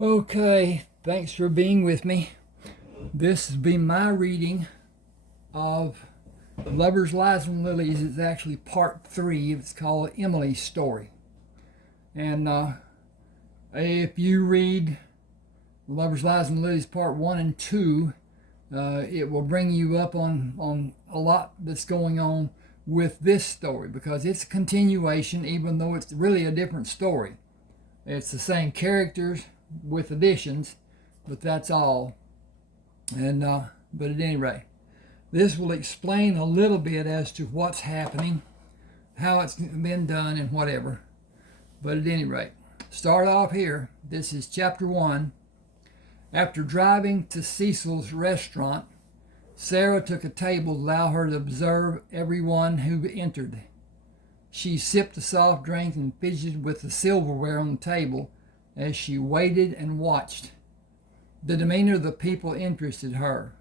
Okay, thanks for being with me. This has been my reading of Lovers, Lies, and Lilies. It's actually part three. It's called Emilee's Story. And if you read Lovers, Lies, and Lilies part one and two, it will bring you up on a lot that's going on with this story because it's a continuation, even though it's really a different story. It's the same characters with additions, but that's all. And but at any rate, this will explain a little bit as to what's happening, how it's been done, and whatever. But at any rate, start off here. This is chapter 1. After driving to Cecil's restaurant, Sarah took a table to allow her to observe everyone who entered. She sipped a soft drink and fidgeted with the silverware on the table as she waited and watched. The demeanor of the people interested her.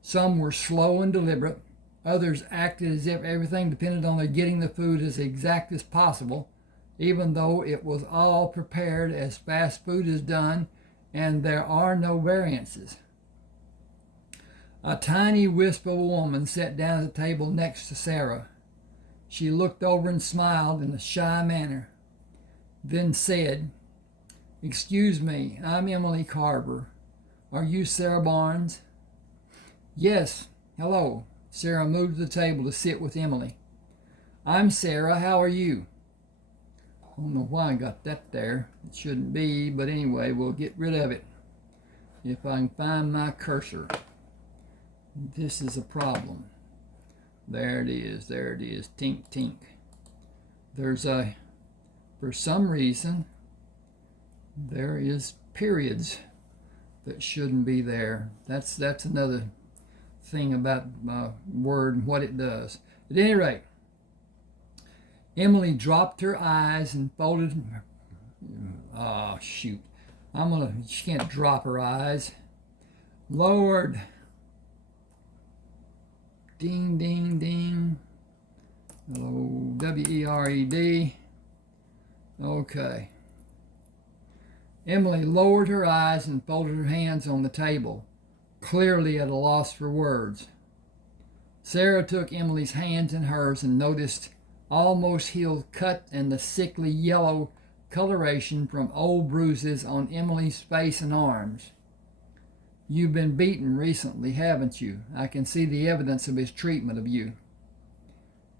Some were slow and deliberate. Others acted as if everything depended on their getting the food as exact as possible, even though it was all prepared as fast food is done and there are no variances. A tiny wisp of a woman sat down at the table next to Sarah. She looked over and smiled in a shy manner, then said, "Excuse me, I'm Emilee Carver. Are you Sarah Barnes?" "Yes, hello." Sarah moved to the table to sit with Emilee. "I'm Sarah. How are you?" I don't know why I got that there. It shouldn't be, but anyway, we'll get rid of it. If I can find my cursor. This is a problem. There it is. There it is. Tink, tink. For some reason, there is periods that shouldn't be there. That's another thing about Word and what it does. At any rate, Emilee dropped her eyes and folded. Oh shoot! She can't drop her eyes. Lord. Ding, ding, ding. Hello, W-E-R-E-D. Okay. Emilee lowered her eyes and folded her hands on the table, clearly at a loss for words. Sarah took Emilee's hands in hers and noticed almost healed cut and the sickly yellow coloration from old bruises on Emilee's face and arms. "You've been beaten recently, haven't you? I can see the evidence of his treatment of you."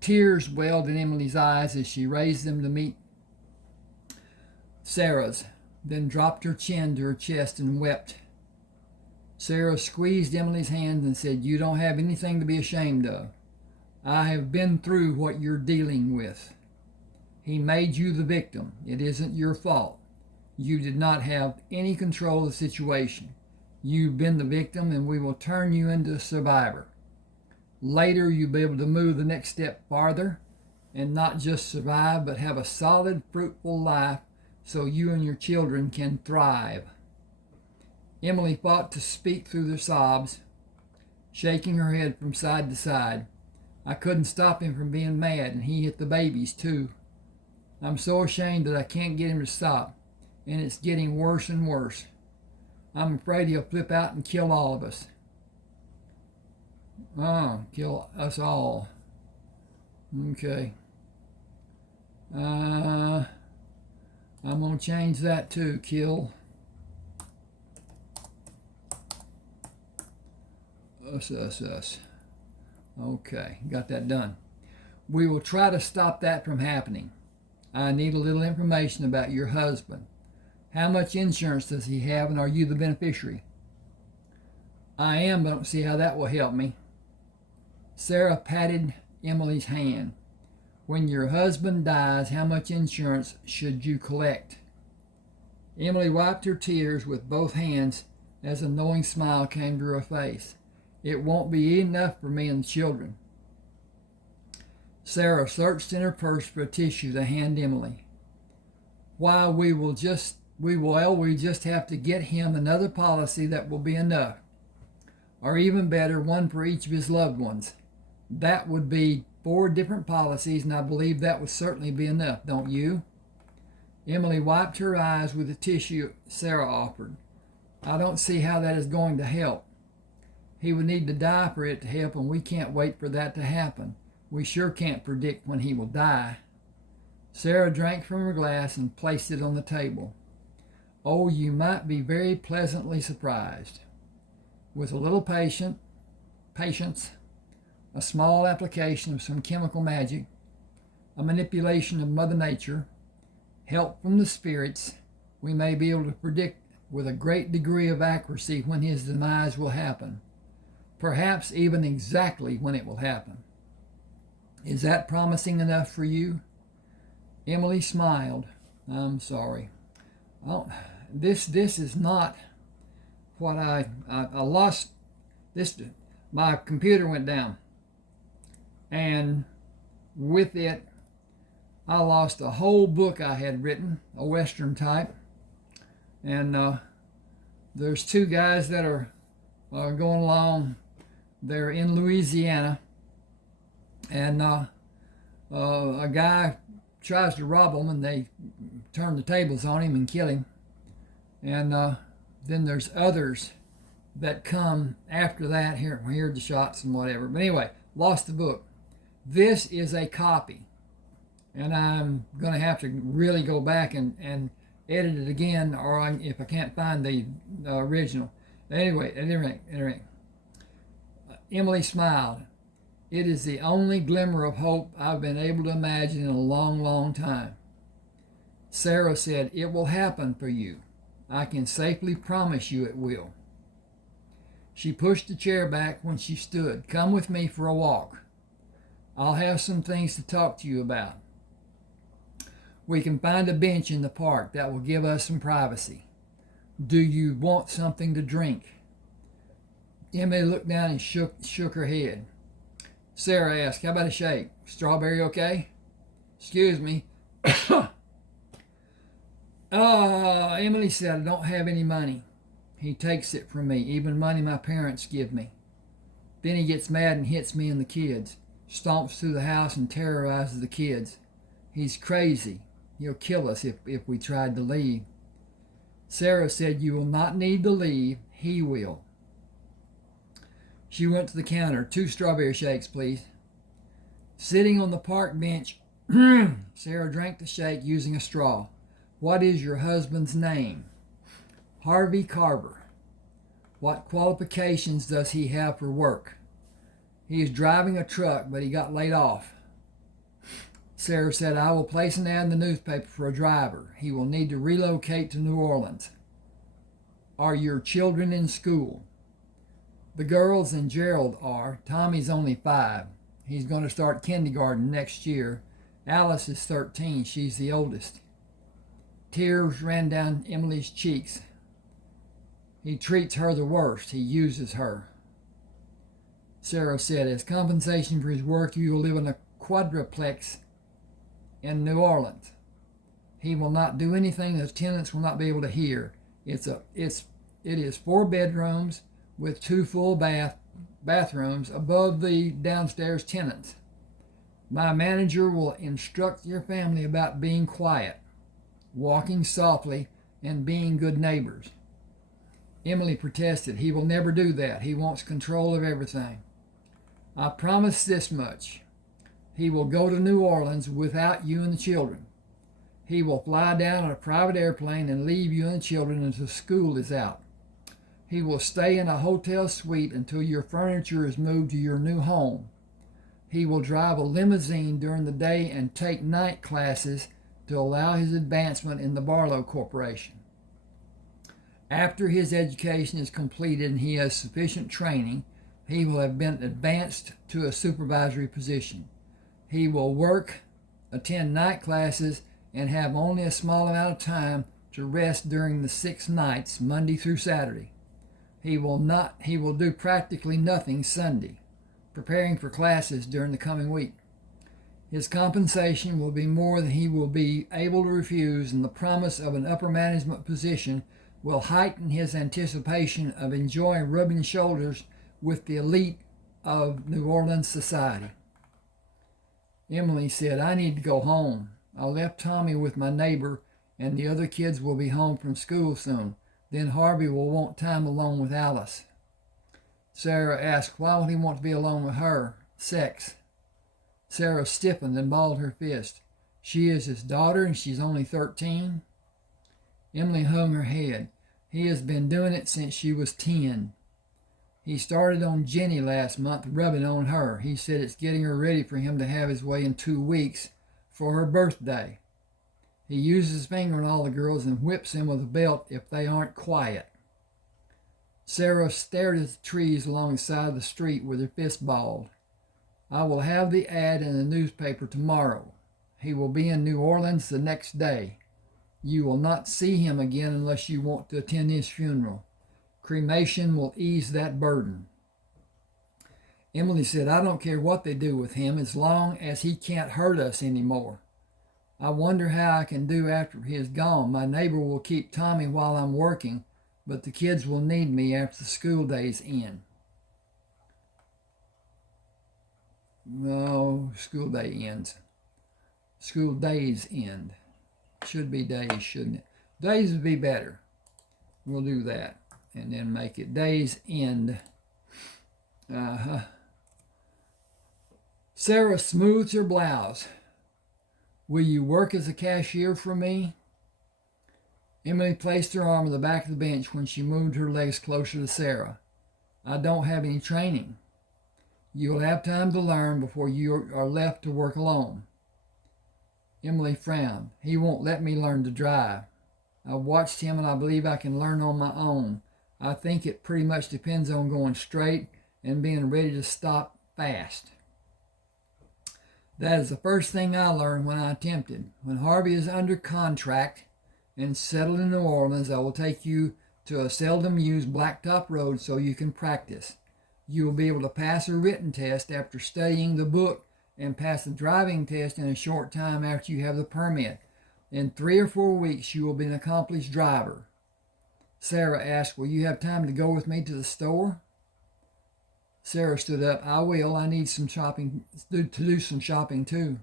Tears welled in Emilee's eyes as she raised them to meet Sarah's, then dropped her chin to her chest and wept. Sarah squeezed Emilee's hand and said, "You don't have anything to be ashamed of. I have been through what you're dealing with. He made you the victim. It isn't your fault. You did not have any control of the situation. You've been the victim, and we will turn you into a survivor. Later, you'll be able to move the next step farther and not just survive, but have a solid, fruitful life so you and your children can thrive." Emilee fought to speak through the sobs, shaking her head from side to side. "I couldn't stop him from being mad, and he hit the babies, too. I'm so ashamed that I can't get him to stop, and it's getting worse and worse. I'm afraid he'll flip out and kill all of us." Oh, kill us all. Okay. I'm going to change that too. Kill us. Okay, got that done. "We will try to stop that from happening. I need a little information about your husband. How much insurance does he have, and are you the beneficiary?" "I am, but I don't see how that will help me." Sarah patted Emilee's hand. "When your husband dies, how much insurance should you collect?" Emilee wiped her tears with both hands as a knowing smile came to her face. "It won't be enough for me and the children." Sarah searched in her purse for a tissue to hand Emilee. "Why, we just have to get him another policy that will be enough. Or even better, one for each of his loved ones. That would be 4 different policies, and I believe that would certainly be enough, don't you?" Emilee wiped her eyes with the tissue Sarah offered. I don't see how that is going to help. He would need to die for it to help, and we can't wait for that to happen. We sure can't predict when he will die. Sarah drank from her glass and placed it on the table. Oh, you might be very pleasantly surprised. With a little patience, a small application of some chemical magic, a manipulation of Mother Nature, help from the spirits, we may be able to predict with a great degree of accuracy when his demise will happen, perhaps even exactly when it will happen. Is that promising enough for you? Emilee smiled. I'm sorry. This is not what I lost. This, my computer went down, and with it I lost a whole book I had written, a Western type, and there's two guys that are going along. They're in Louisiana, and a guy tries to rob them, and they turn the tables on him and kill him. And then there's others that come after that. Here the shots and whatever. But anyway, lost the book. This is a copy, and I'm going to have to really go back and edit it again, or if I can't find the original. Anyway, at any rate, Emilee smiled. It is the only glimmer of hope I've been able to imagine in a long, long time. Sarah said, it will happen for you. I can safely promise you it will. She pushed the chair back when she stood. Come with me for a walk. I'll have some things to talk to you about. We can find a bench in the park that will give us some privacy. Do you want something to drink? Emilee looked down and shook her head. Sarah asked, how about a shake? Strawberry okay? Excuse me. Emilee said, I don't have any money. He takes it from me, even money my parents give me. Then he gets mad and hits me and the kids, stomps through the house and terrorizes the kids. He's crazy. He'll kill us if we tried to leave. Sarah said, you will not need to leave. He will. She went to the counter. 2 strawberry shakes, please. Sitting on the park bench, Sarah drank the shake using a straw. What is your husband's name? Harvey Carver. What qualifications does he have for work? He is driving a truck, but he got laid off. Sarah said, I will place an ad in the newspaper for a driver. He will need to relocate to New Orleans. Are your children in school? The girls and Gerald are. Tommy's only 5. He's going to start kindergarten next year. Alice is 13. She's the oldest. Tears ran down Emilee's cheeks. He treats her the worst. He uses her. Sarah said, as compensation for his work, you will live in a quadruplex in New Orleans. He will not do anything the tenants will not be able to hear. It is 4 bedrooms with 2 full bathrooms above the downstairs tenants. My manager will instruct your family about being quiet, walking softly, and being good neighbors. Emilee protested. He will never do that. He wants control of everything. I promise this much. He will go to New Orleans without you and the children. He will fly down on a private airplane and leave you and the children until school is out. He will stay in a hotel suite until your furniture is moved to your new home. He will drive a limousine during the day and take night classes to allow his advancement in the Barlow Corporation. After his education is completed and he has sufficient training, he will have been advanced to a supervisory position. He will work, attend night classes, and have only a small amount of time to rest during the 6 nights, Monday through Saturday. He will do practically nothing Sunday, preparing for classes during the coming week. His compensation will be more than he will be able to refuse, and the promise of an upper management position will heighten his anticipation of enjoying rubbing shoulders with the elite of New Orleans society. Emilee said, I need to go home. I left Tommy with my neighbor and the other kids will be home from school soon. Then Harvey will want time alone with Alice. Sarah asked, why would he want to be alone with her? Sex. Sarah stiffened and balled her fist. She is his daughter and she's only 13. Emilee hung her head. He has been doing it since she was 10. He started on Jenny last month, rubbing on her. He said it's getting her ready for him to have his way in 2 weeks for her birthday. He uses his finger on all the girls and whips them with a belt if they aren't quiet. Sarah stared at the trees along the side of the street with her fist balled. I will have the ad in the newspaper tomorrow. He will be in New Orleans the next day. You will not see him again unless you want to attend his funeral. Cremation will ease that burden. Emilee said, I don't care what they do with him as long as he can't hurt us anymore. I wonder how I can do after he is gone. My neighbor will keep Tommy while I'm working, but the kids will need me after the school days end. No, school day ends. School days end. Should be days, shouldn't it? Days would be better. We'll do that. And then make it days end. Sarah smooths her blouse. Will you work as a cashier for me? Emilee placed her arm on the back of the bench when she moved her legs closer to Sarah. I don't have any training. You will have time to learn before you are left to work alone. Emilee frowned. He won't let me learn to drive. I've watched him and I believe I can learn on my own. I think it pretty much depends on going straight and being ready to stop fast. That is the first thing I learned when I attempted. When Harvey is under contract and settled in New Orleans, I will take you to a seldom used blacktop road so you can practice. You will be able to pass a written test after studying the book and pass the driving test in a short time after you have the permit. In 3 or 4 weeks, you will be an accomplished driver. Sarah asked, will you have time to go with me to the store? Sarah stood up. I will. I need some shopping to do some shopping too.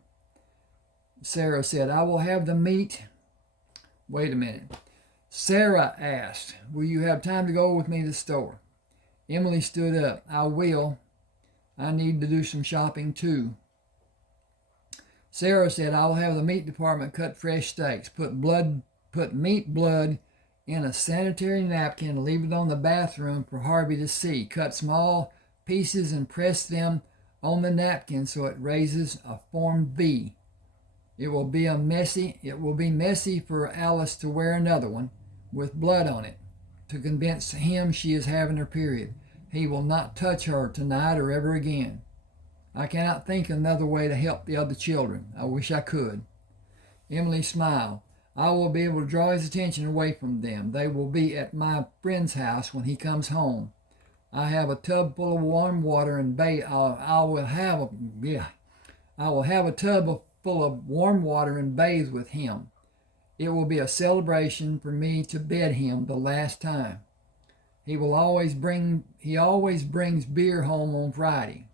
Sarah said, I will have the meat. Wait a minute. Sarah asked, will you have time to go with me to the store? Emilee stood up. I will. I need to do some shopping too. Sarah said, I will have the meat department cut fresh steaks. Put meat blood in a sanitary napkin and leave it on the bathroom for Harvey to see. Cut small pieces and press them on the napkin so it raises a formed V. It will be messy for Alice to wear another one with blood on it to convince him she is having her period. He will not touch her tonight or ever again. I cannot think of another way to help the other children. I wish I could. Emilee smiled. I will be able to draw his attention away from them. They will be at my friend's house when he comes home. I have a tub full of warm water and I will have a tub full of warm water and bathe with him. It will be a celebration for me to bed him the last time. He always brings beer home on Friday.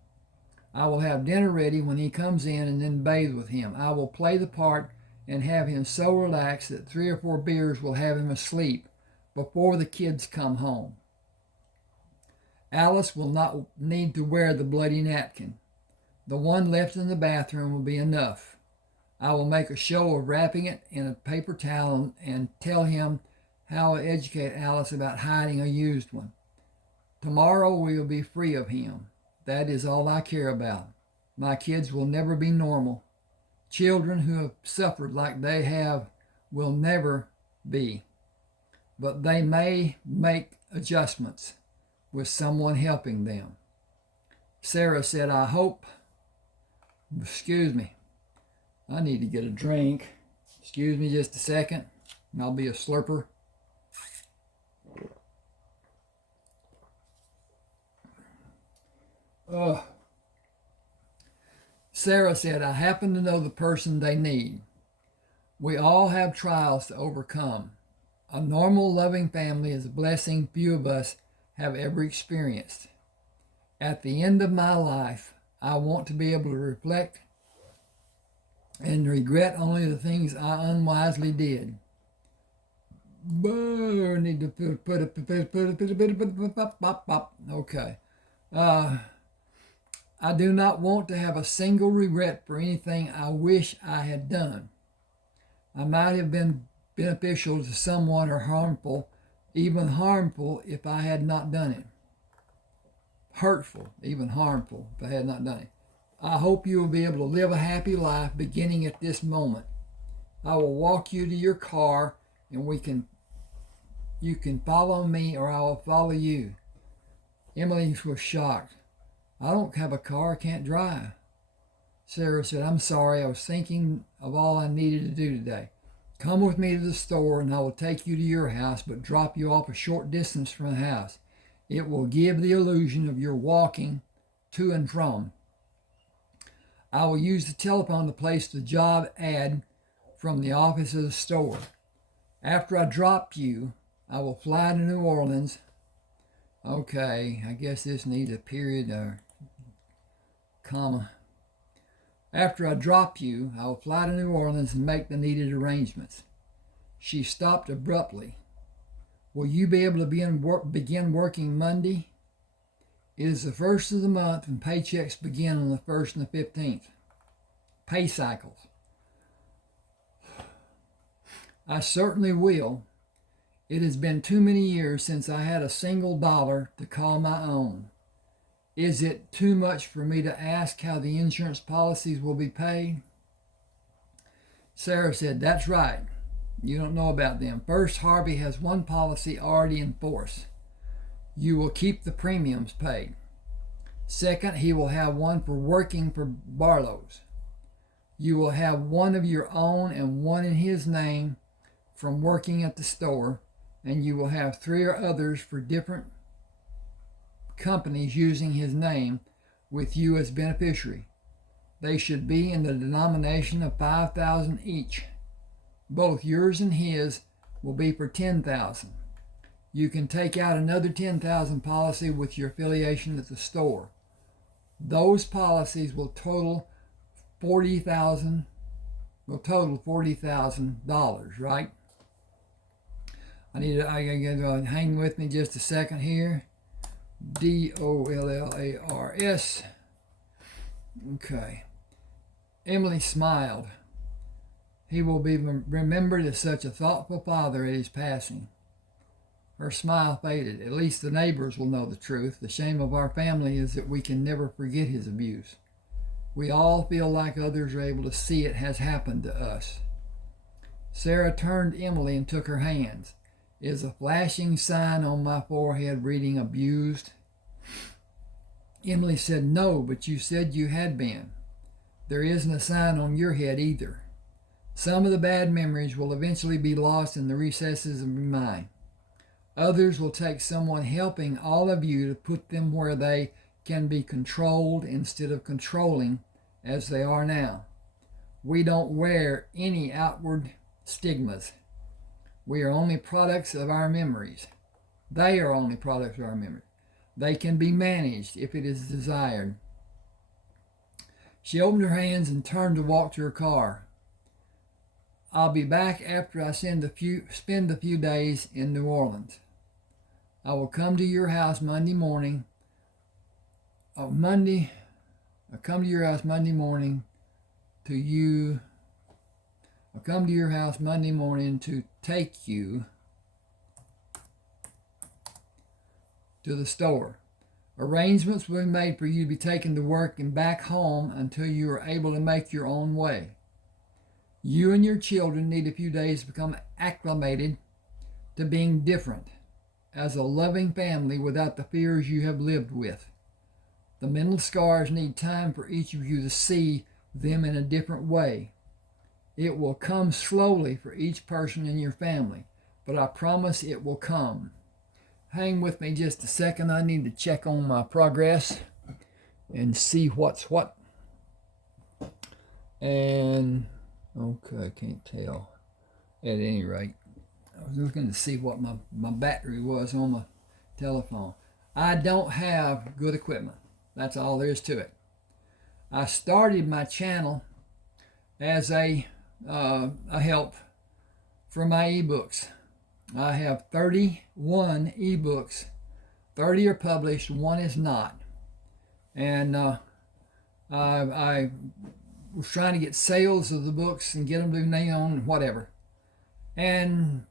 I will have dinner ready when he comes in and then bathe with him. I will play the part and have him so relaxed that 3 or 4 beers will have him asleep before the kids come home. Alice will not need to wear the bloody napkin. The one left in the bathroom will be enough. I will make a show of wrapping it in a paper towel and tell him how to educate Alice about hiding a used one. Tomorrow we will be free of him. That is all I care about. My kids will never be normal. Children who have suffered like they have will never be. But they may make adjustments with someone helping them. Sarah said, excuse me, I need to get a drink. Excuse me just a second, and I'll be a slurper. Sarah said, I happen to know the person they need. We all have trials to overcome. A normal, loving family is a blessing few of us have ever experienced. At the end of my life, I want to be able to reflect and regret only the things I unwisely did. Need to put. Okay. I do not want to have a single regret for anything I wish I had done. I might have been beneficial to someone or harmful, even harmful if I had not done it. Hurtful, even harmful if I had not done it. I hope you will be able to live a happy life beginning at this moment. I will walk you to your car and you can follow me or I will follow you. Emilee was shocked. I don't have a car, I can't drive. Sarah said, I'm sorry, I was thinking of all I needed to do today. Come with me to the store and I will take you to your house, but drop you off a short distance from the house. It will give the illusion of your walking to and from. I will use the telephone to place the job ad from the office of the store. After I drop you, I will fly to New Orleans. Okay, I guess this needs a period or comma. After I drop you, I will fly to New Orleans and make the needed arrangements. She stopped abruptly. Will you be able to begin working Monday? It is the first of the month and paychecks begin on the 1st and the 15th. Pay cycles. I certainly will. It has been too many years since I had a single dollar to call my own. Is it too much for me to ask how the insurance policies will be paid? Sarah said, that's right. You don't know about them. First, Harvey has one policy already in force. You will keep the premiums paid. Second, he will have one for working for Barlow's. You will have one of your own and one in his name from working at the store, and you will have 3 or others for different companies using his name with you as beneficiary. They should be in the denomination of $5,000 each. Both yours and his will be for $10,000. You can take out another $10,000 policy with your affiliation at the store. Those policies will total $40,000. Right? Hang with me just a second here. DOLLARS. Okay. Emilee smiled. He will be remembered as such a thoughtful father at his passing. Her smile faded. At least the neighbors will know the truth. The shame of our family is that we can never forget his abuse. We all feel like others are able to see it has happened to us. Sarah turned to Emilee and took her hands. Is a flashing sign on my forehead reading abused? Emilee said, no, but you said you had been. There isn't a sign on your head either. Some of the bad memories will eventually be lost in the recesses of your mind. Others will take someone helping all of you to put them where they can be controlled instead of controlling as they are now. We don't wear any outward stigmas. We are only products of our memories. They are only products of our memories. They can be managed if it is desired. She opened her hands and turned to walk to her car. I'll be back after I spend a few days in New Orleans. I will come to your house Monday morning. I'll come to your house Monday morning to take you to the store. Arrangements will be made for you to be taken to work and back home until you are able to make your own way. You and your children need a few days to become acclimated to being different as a loving family without the fears you have lived with. The mental scars need time for each of you to see them in a different way. It will come slowly for each person in your family, but I promise it will come. Hang with me just a second. I need to check on my progress and see what's what. And, okay, I can't tell at any rate. I was looking to see what my battery was on my telephone. I don't have good equipment. That's all there is to it. I started my channel as a help for my ebooks. I have 31 ebooks. 30 are published, one is not. And I was trying to get sales of the books and get them to name on whatever. And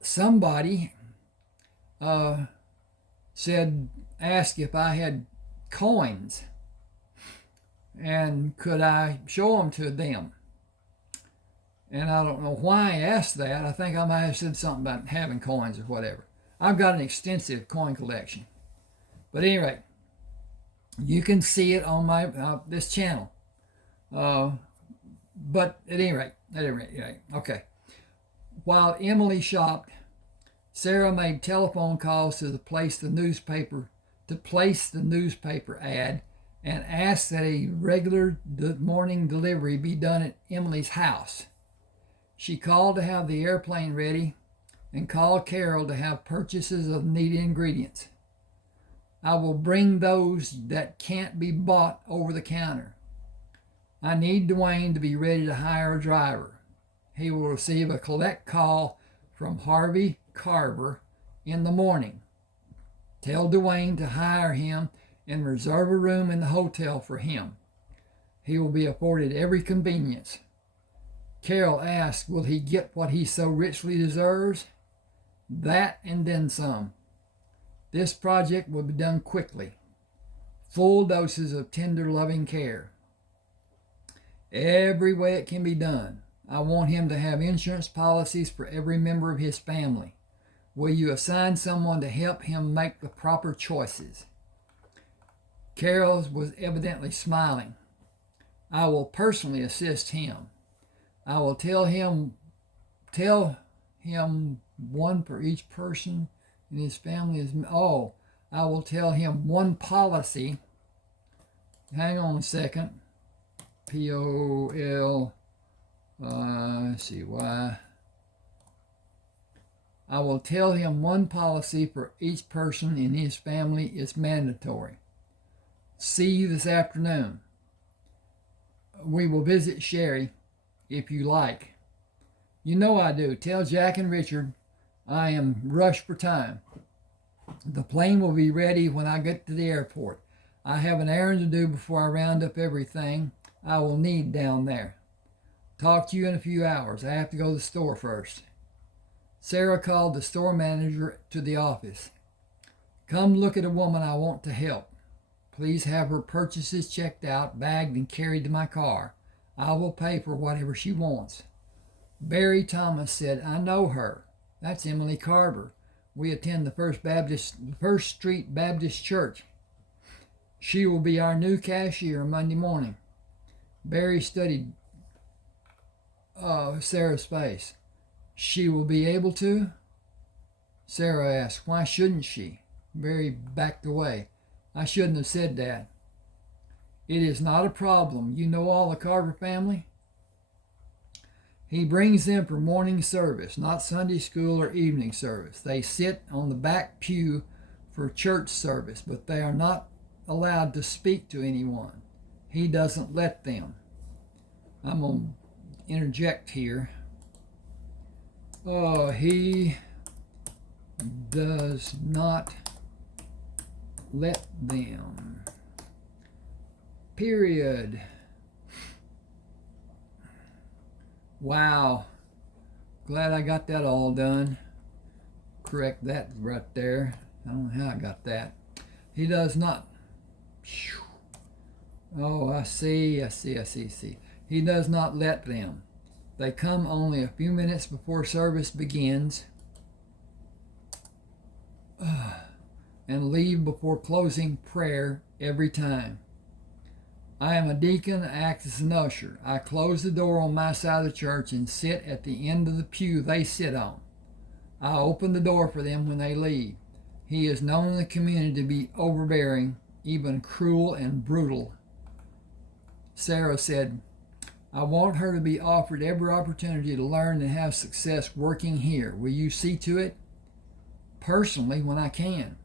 somebody asked if I had coins and could I show them to them. And I don't know why I asked that. I think I might have said something about having coins or whatever. I've got an extensive coin collection. But at any rate, you can see it on my this channel. But at any rate, okay. While Emilee shopped, Sarah made telephone calls to place the newspaper ad and asked that a regular morning delivery be done at Emilee's house. She called to have the airplane ready and called Carol to have purchases of needed ingredients. I will bring those that can't be bought over the counter. I need Dwayne to be ready to hire a driver. He will receive a collect call from Emilee Carver in the morning. Tell Dwayne to hire him and reserve a room in the hotel for him. He will be afforded every convenience. Carol asked, will he get what he so richly deserves? That and then some. This project will be done quickly. Full doses of tender, loving care. Every way it can be done. I want him to have insurance policies for every member of his family. Will you assign someone to help him make the proper choices? Carol was evidently smiling. I will personally assist him. I will tell him one for each person in his family is, I will tell him one policy. Hang on a second. P-O-L, C-Y. I will tell him one policy for each person in his family is mandatory. See you this afternoon. We will visit Sherry if you like. You know I do. Tell Jack and Richard I am rushed for time. The plane will be ready when I get to the airport. I have an errand to do before I round up everything I will need down there. Talk to you in a few hours. I have to go to the store first. Sarah called the store manager to the office. Come look at a woman I want to help. Please have her purchases checked out, bagged, and carried to my car. I will pay for whatever she wants. Barry Thomas said, I know her. That's Emilee Carver. We attend the First Street Baptist Church. She will be our new cashier Monday morning. Barry studied Sarah's face. She will be able to? Sarah asked, why shouldn't she? Barry backed away. I shouldn't have said that. It is not a problem. You know all the Carver family? He brings them for morning service, not Sunday school or evening service. They sit on the back pew for church service, but they are not allowed to speak to anyone. He doesn't let them. I'm going to interject here. He does not let them. Period. Wow. Glad I got that all done. Correct that right there. I don't know how I got that. He does not. Oh, I see. He does not let them. They come only a few minutes before service begins and leave before closing prayer every time. I am a deacon, act as an usher. I close the door on my side of the church and sit at the end of the pew they sit on. I open the door for them when they leave. He is known in the community to be overbearing, even cruel and brutal. Sarah said, I want her to be offered every opportunity to learn and have success working here. Will you see to it? Personally, when I can.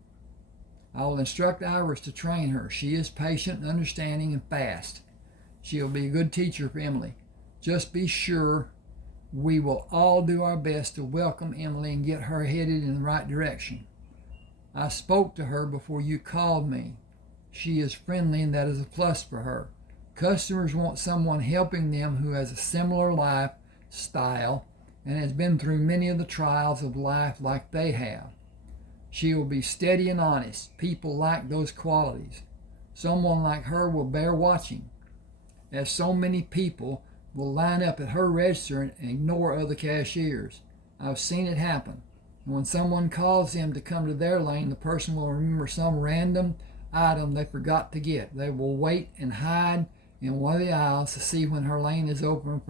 I will instruct Iris to train her. She is patient, understanding, and fast. She will be a good teacher for Emilee. Just be sure We will all do our best to welcome Emilee and get her headed in the right direction. I spoke to her before you called me. She is friendly, and that is a plus for her. Customers want someone helping them who has a similar lifestyle and has been through many of the trials of life like they have. She will be steady and honest. People like those qualities. Someone like her will bear watching, as so many people will line up at her register and ignore other cashiers. I've seen it happen. When someone calls them to come to their lane, the person will remember some random item they forgot to get. They will wait and hide in one of the aisles to see when her lane is open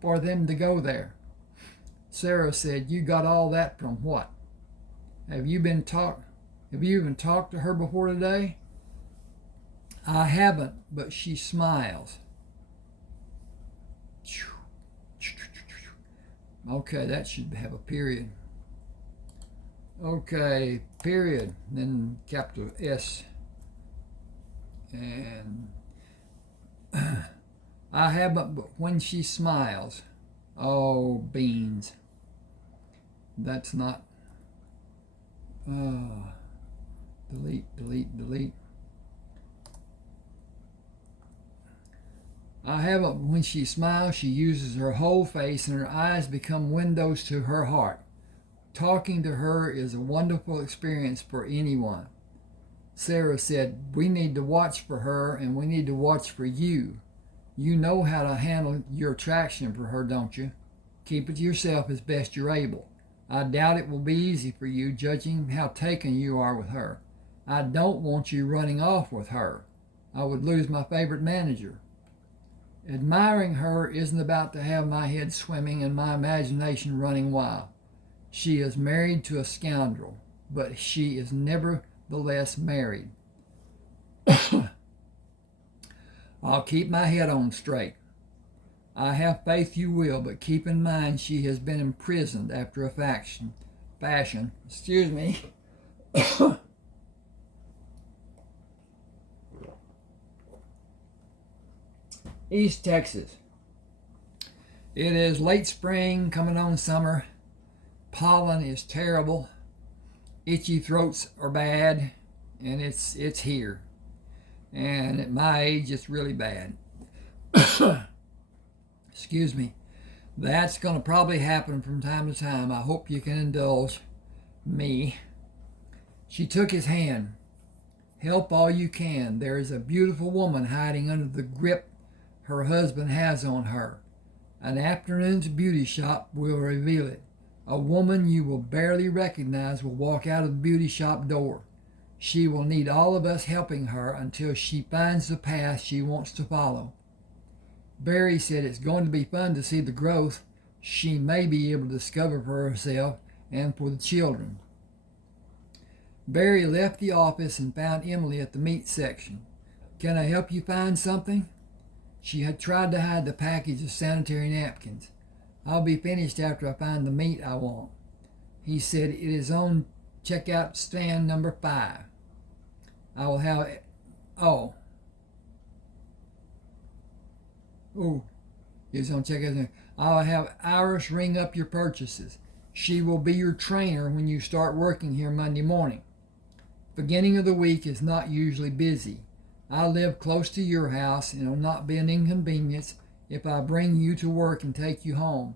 for them to go there. Sarah said, "You got all that from what? Have you even talked to her before today?" "I haven't, but she smiles." Okay, that should have a period. Okay, period, then capital S. And I haven't, but when she smiles. Oh, beans. That's not. Delete. I haven't, when she smiles, she uses her whole face and her eyes become windows to her heart. Talking to her is a wonderful experience for anyone. Sarah said, "We need to watch for her and we need to watch for you. You know how to handle your attraction for her, don't you? Keep it to yourself as best you're able. I doubt it will be easy for you, judging how taken you are with her. I don't want you running off with her. I would lose my favorite manager. Admiring her isn't about to have my head swimming and my imagination running wild. She is married to a scoundrel, but she is nevertheless married. I'll keep my head on straight. I have faith you will, but keep in mind she has been imprisoned after a fashion. Excuse me. East Texas. It is late spring, coming on summer. Pollen is terrible. Itchy throats are bad, and it's here. And at my age, it's really bad. Excuse me. That's going to probably happen from time to time. I hope you can indulge me. She took his hand. Help all you can. There is a beautiful woman hiding under the grip her husband has on her. An afternoon's beauty shop will reveal it. A woman you will barely recognize will walk out of the beauty shop door. She will need all of us helping her until she finds the path she wants to follow. Barry said it's going to be fun to see the growth she may be able to discover for herself and for the children. Barry left the office and found Emilee at the meat section. "Can I help you find something?" She had tried to hide the package of sanitary napkins. "I'll be finished after I find the meat I want." He said, "It is on checkout stand number 5. I will have it. It's on checkout. I'll have Iris ring up your purchases. She will be your trainer when you start working here Monday morning. Beginning of the week is not usually busy. I live close to your house, and it will not be an inconvenience if I bring you to work and take you home.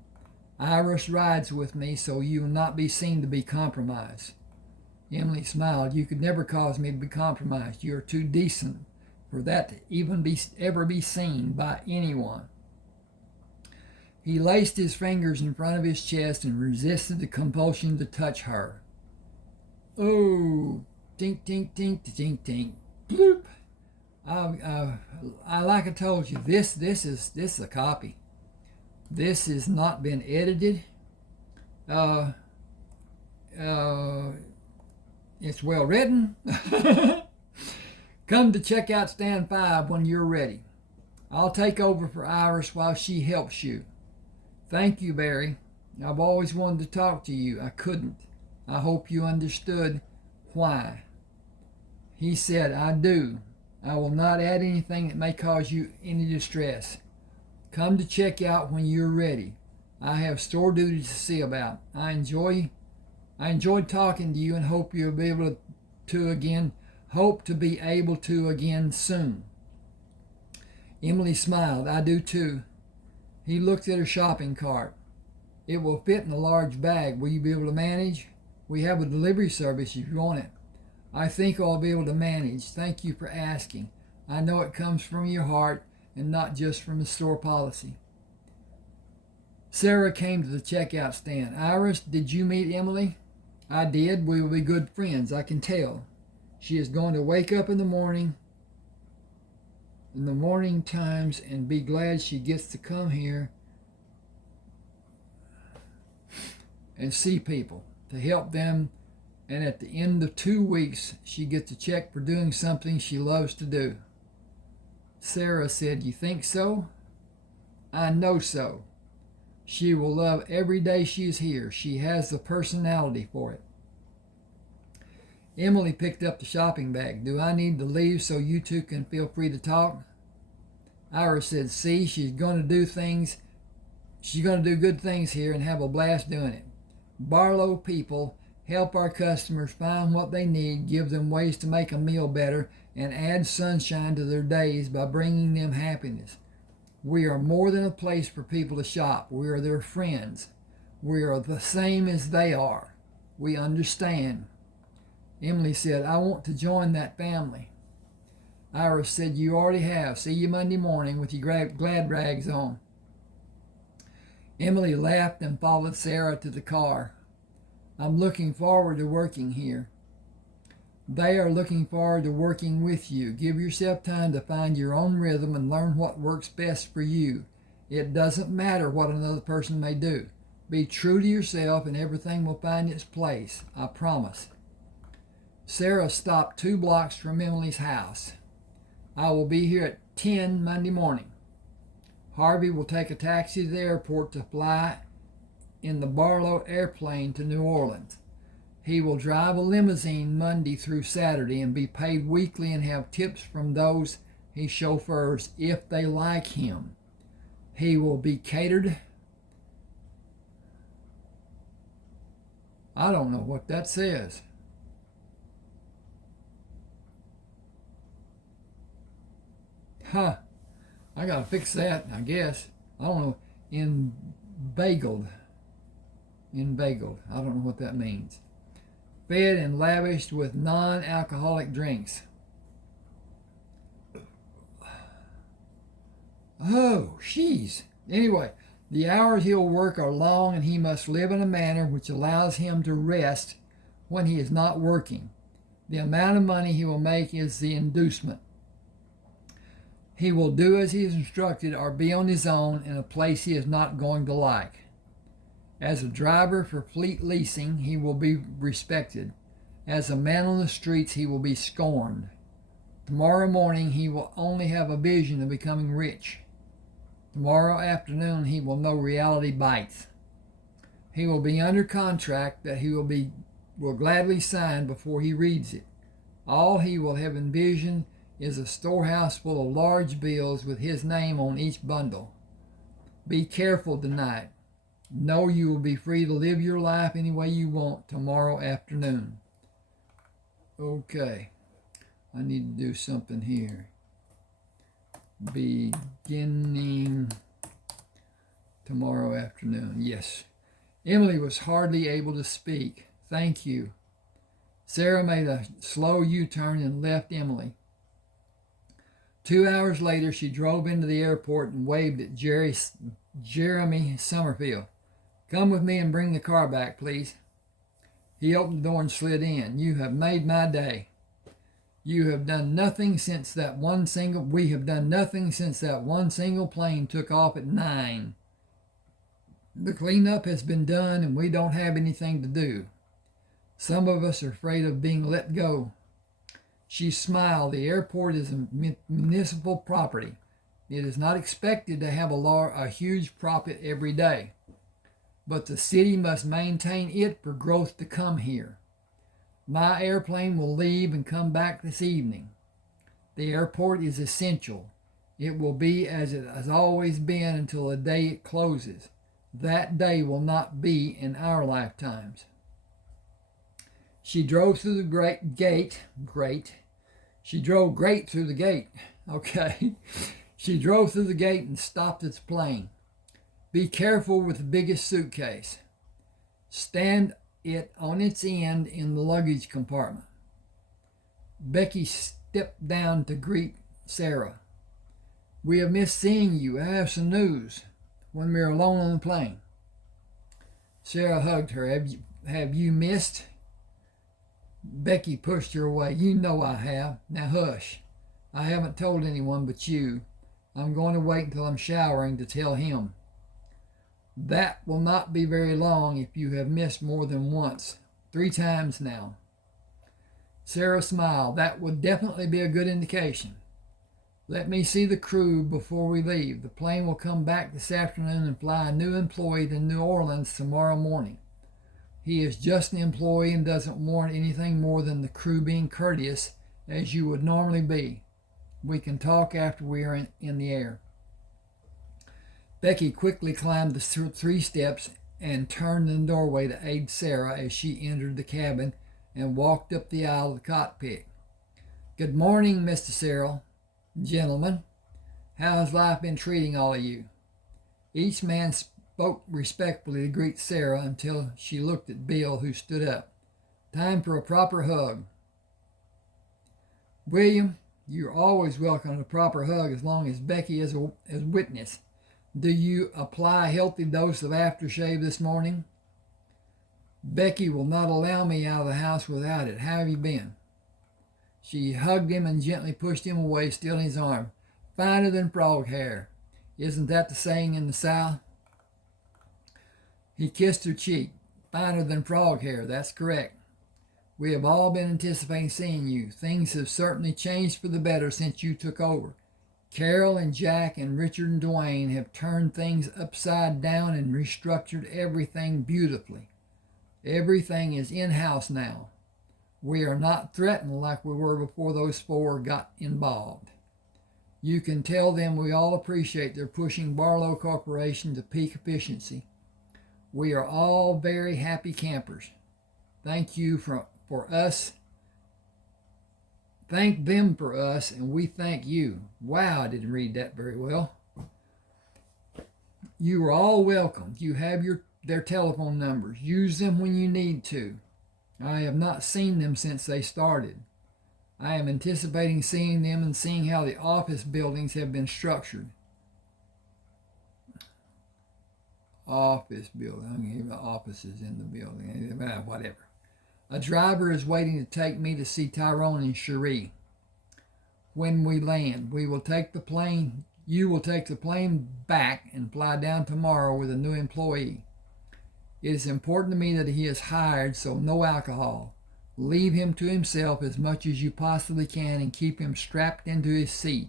Iris rides with me, so you will not be seen to be compromised." Emilee smiled. "You could never cause me to be compromised. You are too decent for that to even ever be seen by anyone." He laced his fingers in front of his chest and resisted the compulsion to touch her. "Oh, tink, tink, tink, tink, tink, bloop." Like I told you, this is a copy. This has not been edited. It's well written. Come to checkout stand 5 when you're ready. I'll take over for Iris while she helps you. Thank you, Barry. I've always wanted to talk to you. I couldn't. I hope you understood why. He said, "I do. I will not add anything that may cause you any distress. Come to check out when you're ready. I have store duties to see about. I enjoyed talking to you and hope you'll be able to again. Hope to be able to again soon. Emilee smiled. I do too. He looked at her shopping cart. It will fit in a large bag. Will you be able to manage? We have a delivery service if you want it. I think I'll be able to manage. Thank you for asking. I know it comes from your heart and not just from the store policy. Sarah came to the checkout stand. Iris, did you meet Emilee? I did. We will be good friends, I can tell. She is going to wake up in the morning times and be glad she gets to come here and see people to help them, and at the end of 2 weeks she gets a check for doing something she loves to do. Sarah said, you think so? I know so. She will love every day she is here. She has the personality for it. Emilee picked up the shopping bag. Do I need to leave so you two can feel free to talk? Iris said, see, she's going to do good things here and have a blast doing it. Barlow people help our customers find what they need, give them ways to make a meal better, and add sunshine to their days by bringing them happiness. We are more than a place for people to shop. We are their friends. We are the same as they are. We understand. Emilee said, I want to join that family. Iris said, you already have. See you Monday morning with your glad rags on. Emilee laughed and followed Sarah to the car. I'm looking forward to working here. They are looking forward to working with you. Give yourself time to find your own rhythm and learn what works best for you. It doesn't matter what another person may do. Be true to yourself and everything will find its place. I promise. Sarah stopped 2 blocks from Emilee's house. I will be here at 10 Monday morning. Harvey will take a taxi to the airport to fly in the Barlow airplane to New Orleans. He will drive a limousine Monday through Saturday and be paid weekly and have tips from those he chauffeurs if they like him. He will be catered. I don't know what that says. Huh. I gotta fix that, I guess. I don't know. Inveigled. I don't know what that means. Fed and lavished with non-alcoholic drinks. Oh, jeez. Anyway, the hours he'll work are long and he must live in a manner which allows him to rest when he is not working. The amount of money he will make is the inducement. He will do as he is instructed or be on his own in a place he is not going to like. As a driver for fleet leasing, he will be respected. As a man on the streets, he will be scorned. Tomorrow morning, he will only have a vision of becoming rich. Tomorrow afternoon, he will know reality bites. He will be under contract that he will gladly sign before he reads it. All he will have envisioned is a storehouse full of large bills with his name on each bundle. Be careful tonight. Know you will be free to live your life any way you want tomorrow afternoon. Okay, I need to do something here. Beginning tomorrow afternoon. Yes. Emilee was hardly able to speak. Thank you. Sarah made a slow U-turn and left Emilee. 2 hours later, she drove into the airport and waved at Jeremy Summerfield. Come with me and bring the car back, please. He opened the door and slid in. You have made my day. We have done nothing since that one single plane took off at 9. The cleanup has been done and we don't have anything to do. Some of us are afraid of being let go. She smiled. The airport is a municipal property. It is not expected to have a huge profit every day. But the city must maintain it for growth to come here. My airplane will leave and come back this evening. The airport is essential. It will be as it has always been until the day it closes. That day will not be in our lifetimes. She drove through the great. She drove great through the gate. Okay. She drove through the gate and stopped its plane. Be careful with the biggest suitcase. Stand it on its end in the luggage compartment. Becky stepped down to greet Sarah. We have missed seeing you. I have some news. When we were alone on the plane. Sarah hugged her. Have you missed? Becky pushed her away. You know I have. Now hush. I haven't told anyone but you. I'm going to wait until I'm showering to tell him. That will not be very long if you have missed more than once. 3 times now. Sarah smiled. That would definitely be a good indication. Let me see the crew before we leave. The plane will come back this afternoon and fly a new employee to New Orleans tomorrow morning. He is just an employee and doesn't warrant anything more than the crew being courteous as you would normally be. We can talk after we are in the air. Becky quickly climbed the 3 steps and turned in the doorway to aid Sarah as she entered the cabin and walked up the aisle of the cockpit. Good morning, Mr. Cyril. Gentlemen, how has life been treating all of you? Each man spoke respectfully to greet Sarah until she looked at Bill, who stood up. Time for a proper hug. William, you're always welcome to a proper hug as long as Becky is witness. Do you apply a healthy dose of aftershave this morning? Becky will not allow me out of the house without it. How have you been? She hugged him and gently pushed him away, still in his arm. Finer than frog hair. Isn't that the saying in the South? He kissed her cheek. Finer than frog hair, that's correct. We have all been anticipating seeing you. Things have certainly changed for the better since you took over. Carol and Jack and Richard and Dwayne have turned things upside down and restructured everything beautifully. Everything is in-house now. We are not threatened like we were before those 4 got involved. You can tell them we all appreciate their pushing Barlow Corporation to peak efficiency. We are all very happy campers. Thank you for us. Thank them for us, and we thank you. Wow, I didn't read that very well. You are all welcome. You have their telephone numbers. Use them when you need to. I have not seen them since they started. I am anticipating seeing them and seeing how the office buildings have been structured. Office building. Offices in the building. Whatever. A driver is waiting to take me to see Tyrone and Cherie. When we land, you will take the plane back and fly down tomorrow with a new employee. It is important to me that he is hired, so no alcohol. Leave him to himself as much as you possibly can and keep him strapped into his seat.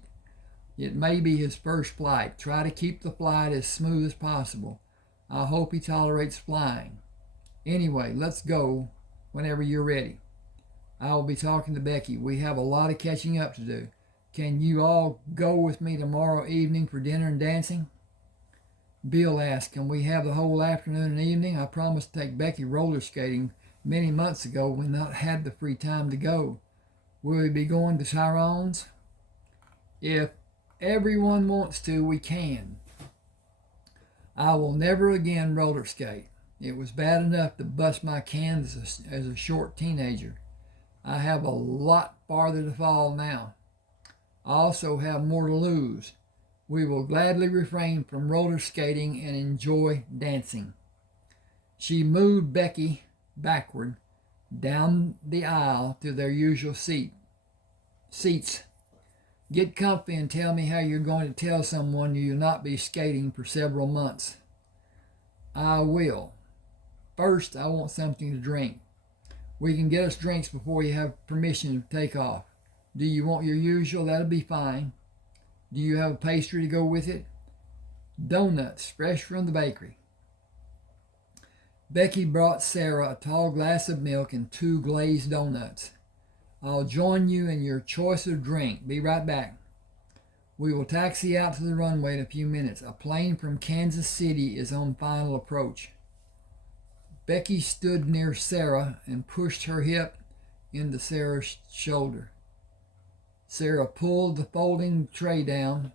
It may be his first flight. Try to keep the flight as smooth as possible. I hope he tolerates flying. Anyway, let's go whenever you're ready. I will be talking to Becky. We have a lot of catching up to do. Can you all go with me tomorrow evening for dinner and dancing? Bill asked, can we have the whole afternoon and evening? I promised to take Becky roller skating many months ago when I had the free time to go. Will we be going to Tyrone's? If everyone wants to, we can. I will never again roller skate. It was bad enough to bust my cans as a short teenager. I have a lot farther to fall now. I also have more to lose. We will gladly refrain from roller skating and enjoy dancing. She moved Becky backward down the aisle to their usual seats. Get comfy and tell me how you're going to tell someone you'll not be skating for several months. I will. First, I want something to drink. We can get us drinks before you have permission to take off. Do you want your usual? That'll be fine. Do you have a pastry to go with it? Donuts, fresh from the bakery. Becky brought Sarah a tall glass of milk and 2 glazed donuts. I'll join you in your choice of drink. Be right back. We will taxi out to the runway in a few minutes. A plane from Kansas City is on final approach. Becky stood near Sarah and pushed her hip into Sarah's shoulder. Sarah pulled the folding tray down.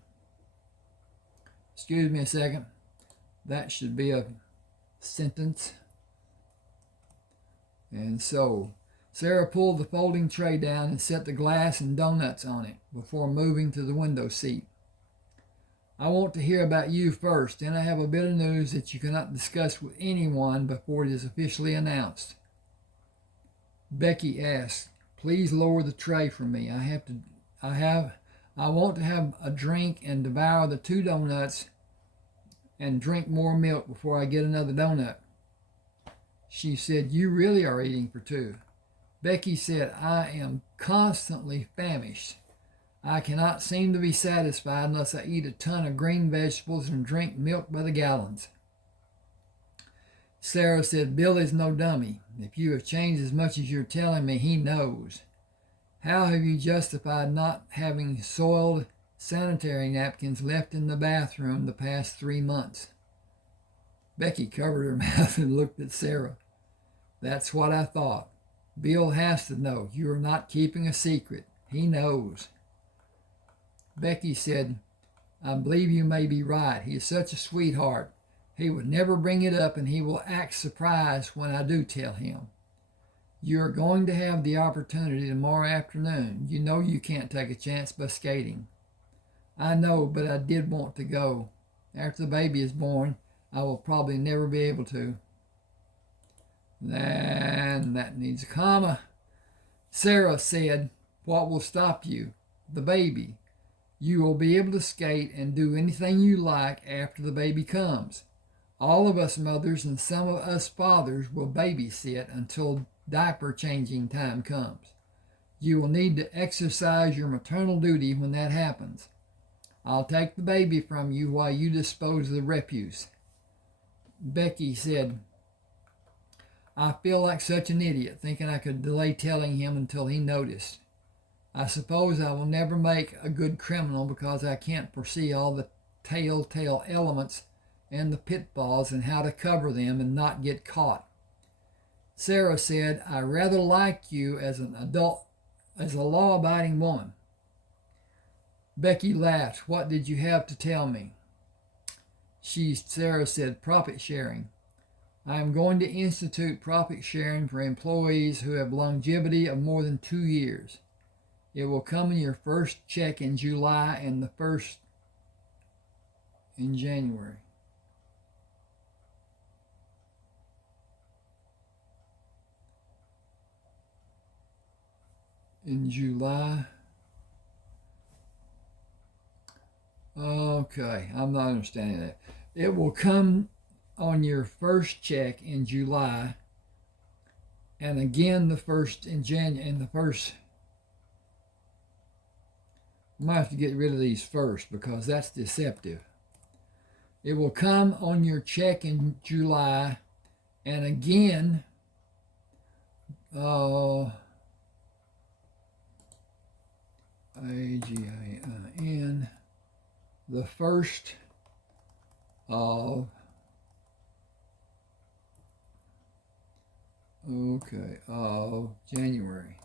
Excuse me a second. That should be a sentence. And so, Sarah pulled the folding tray down and set the glass and donuts on it before moving to the window seat. I want to hear about you first, then I have a bit of news that you cannot discuss with anyone before it is officially announced. Becky asked, please lower the tray for me. I want to have a drink and devour the 2 donuts and drink more milk before I get another donut. She said, you really are eating for 2. Becky said, I am constantly famished. I cannot seem to be satisfied unless I eat a ton of green vegetables and drink milk by the gallons. Sarah said, Billy's no dummy. If you have changed as much as you're telling me, he knows. How have you justified not having soiled sanitary napkins left in the bathroom the past 3 months? Becky covered her mouth and looked at Sarah. That's what I thought. Bill has to know. You are not keeping a secret. He knows. Becky said, I believe you may be right. He is such a sweetheart. He would never bring it up, and he will act surprised when I do tell him. You are going to have the opportunity tomorrow afternoon. You know you can't take a chance by skating. I know, but I did want to go. After the baby is born, I will probably never be able to. And that needs a comma. Sarah said, what will stop you? The baby. You will be able to skate and do anything you like after the baby comes. All of us mothers and some of us fathers will babysit until diaper changing time comes. You will need to exercise your maternal duty when that happens. I'll take the baby from you while you dispose of the refuse. Becky said, I feel like such an idiot thinking I could delay telling him until he noticed. I suppose I will never make a good criminal because I can't foresee all the telltale elements and the pitfalls and how to cover them and not get caught. Sarah said, I rather like you as an adult, as a law-abiding woman. Becky laughed. What did you have to tell me? Sarah said, profit sharing. I am going to institute profit sharing for employees who have longevity of more than 2 years. It will come in your first check in July and the first in January. In July. Okay, I'm not understanding that. It will come on your first check in July, and again the first in January, and the first. I might have to get rid of these first because that's deceptive. It will come on your check in July, and again, AGAN, the first of January.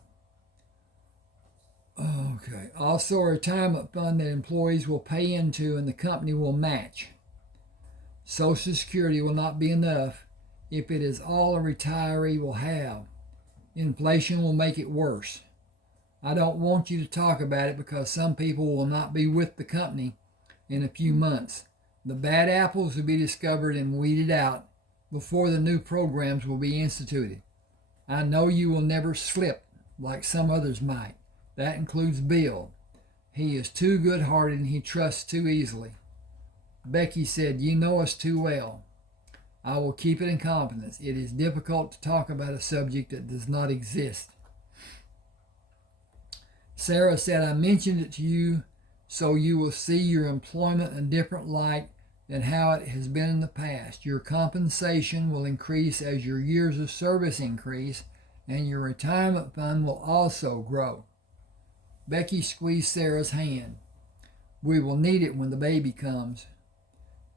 Okay. Also, a retirement fund that employees will pay into and the company will match. Social Security will not be enough if it is all a retiree will have. Inflation will make it worse. I don't want you to talk about it because some people will not be with the company in a few months. The bad apples will be discovered and weeded out before the new programs will be instituted. I know you will never slip like some others might. That includes Bill. He is too good-hearted and he trusts too easily. Becky said, you know us too well. I will keep it in confidence. It is difficult to talk about a subject that does not exist. Sarah said, I mentioned it to you so you will see your employment in a different light than how it has been in the past. Your compensation will increase as your years of service increase, and your retirement fund will also grow. Becky squeezed Sarah's hand. We will need it when the baby comes.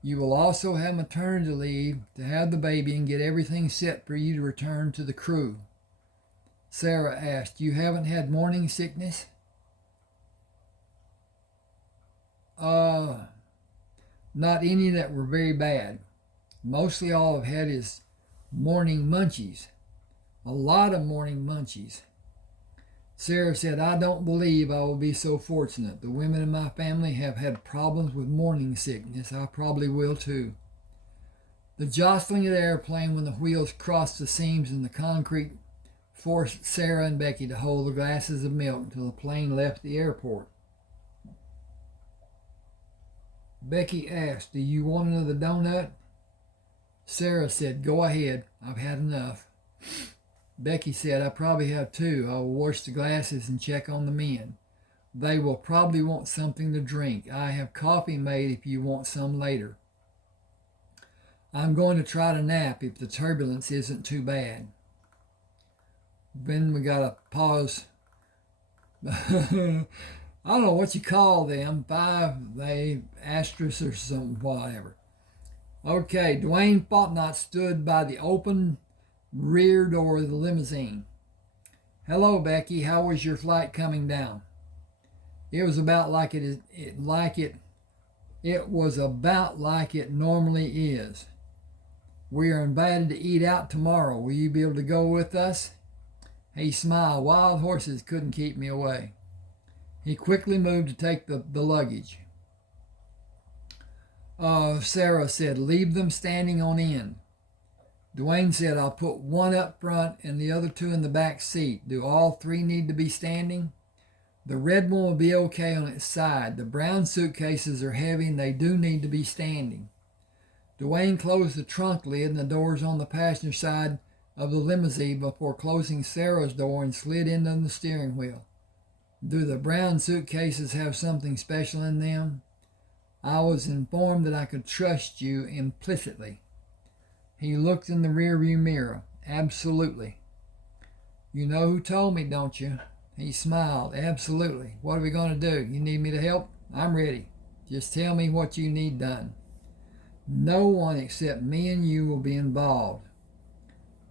You will also have maternity leave to have the baby and get everything set for you to return to the crew. Sarah asked, you haven't had morning sickness? Not any that were very bad. Mostly all I've had is morning munchies. A lot of morning munchies. Sarah said, I don't believe I will be so fortunate. The women in my family have had problems with morning sickness. I probably will too. The jostling of the airplane when the wheels crossed the seams in the concrete forced Sarah and Becky to hold the glasses of milk until the plane left the airport. Becky asked, do you want another donut? Sarah said, go ahead. I've had enough. Becky said, I probably have two. I will wash the glasses and check on the men. They will probably want something to drink. I have coffee made if you want some later. I'm going to try to nap if the turbulence isn't too bad. Then we got to pause. I don't know what you call them. They asterisk or something, whatever. Okay, Dwayne Faulknot stood by the open rear door of the limousine. Hello, Becky. How was your flight coming down? It was about like it was about like it normally is. We are invited to eat out tomorrow. Will you be able to go with us? He smiled. Wild horses couldn't keep me away. He quickly moved to take the luggage. Sarah said, leave them standing on end. Dwayne said, I'll put one up front and the other two in the back seat. Do all three need to be standing? The red one will be okay on its side. The brown suitcases are heavy and they do need to be standing. Dwayne closed the trunk lid and the doors on the passenger side of the limousine before closing Sarah's door and slid into the steering wheel. Do the brown suitcases have something special in them? I was informed that I could trust you implicitly. He looked in the rearview mirror. Absolutely. You know who told me, don't you? He smiled. Absolutely. What are we going to do? You need me to help? I'm ready. Just tell me what you need done. No one except me and you will be involved.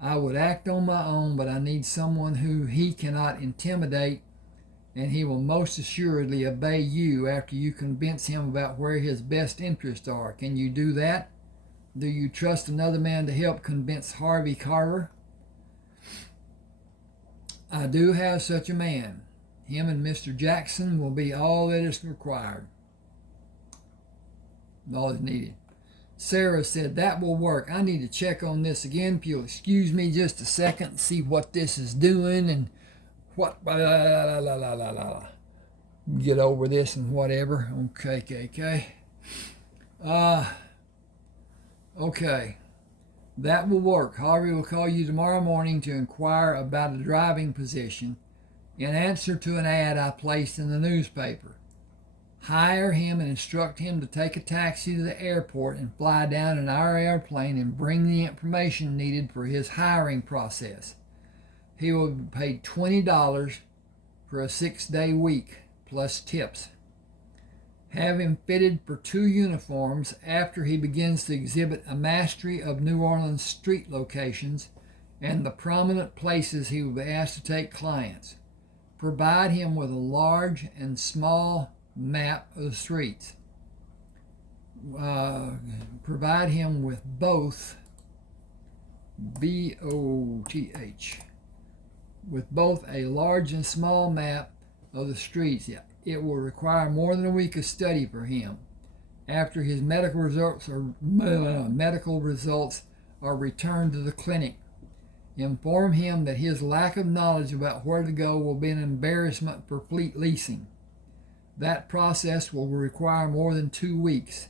I would act on my own, but I need someone who he cannot intimidate, and he will most assuredly obey you after you convince him about where his best interests are. Can you do that? Do you trust another man to help convince Harvey Carver? I do have such a man. Him and Mr. Jackson will be all that is required. All is needed. Sarah said, that will work. I need to check on this again. If you'll excuse me just a second and see what this is doing and what. Get over this and whatever. Okay. Okay, that will work. Harvey will call you tomorrow morning to inquire about a driving position in answer to an ad I placed in the newspaper. Hire him and instruct him to take a taxi to the airport and fly down in our airplane and bring the information needed for his hiring process. He will be paid $20 for a 6-day week plus tips. Have him fitted for 2 uniforms after he begins to exhibit a mastery of New Orleans street locations and the prominent places he will be asked to take clients. Provide him with a large and small map of the streets. Provide him with both BOTH, with both a large and small map of the streets. It will require more than a week of study for him. After his medical results are returned to the clinic, inform him that his lack of knowledge about where to go will be an embarrassment for fleet leasing. That process will require more than 2 weeks.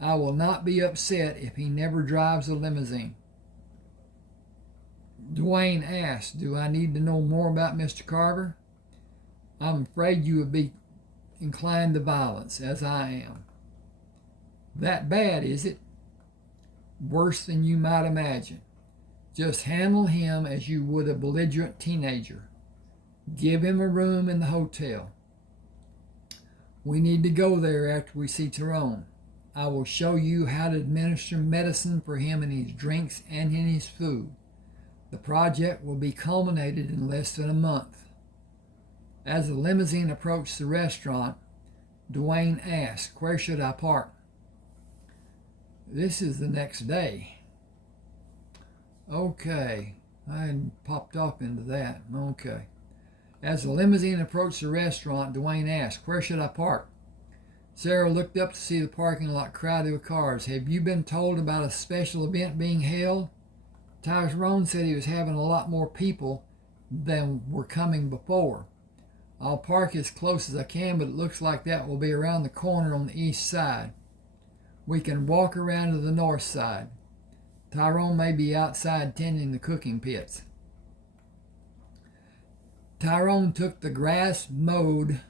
I will not be upset if he never drives a limousine. Dwayne asked, do I need to know more about Mr. Carver? I'm afraid you would be inclined to violence, as I am. That bad, is it? Worse than you might imagine. Just handle him as you would a belligerent teenager. Give him a room in the hotel. We need to go there after we see Tyrone. I will show you how to administer medicine for him in his drinks and in his food. The project will be culminated in less than a month. As the limousine approached the restaurant, Dwayne asked, "Where should I park?" This is the next day. Okay, I hadn't popped off into that. Okay. As the limousine approached the restaurant, Dwayne asked, "Where should I park?" Sarah looked up to see the parking lot crowded with cars. "Have you been told about a special event being held?" Tyrone said he was having a lot more people than were coming before. "I'll park as close as I can, but it looks like that will be around the corner on the east side. We can walk around to the north side. Tyrone may be outside tending the cooking pits." Tyrone kept the grass mowed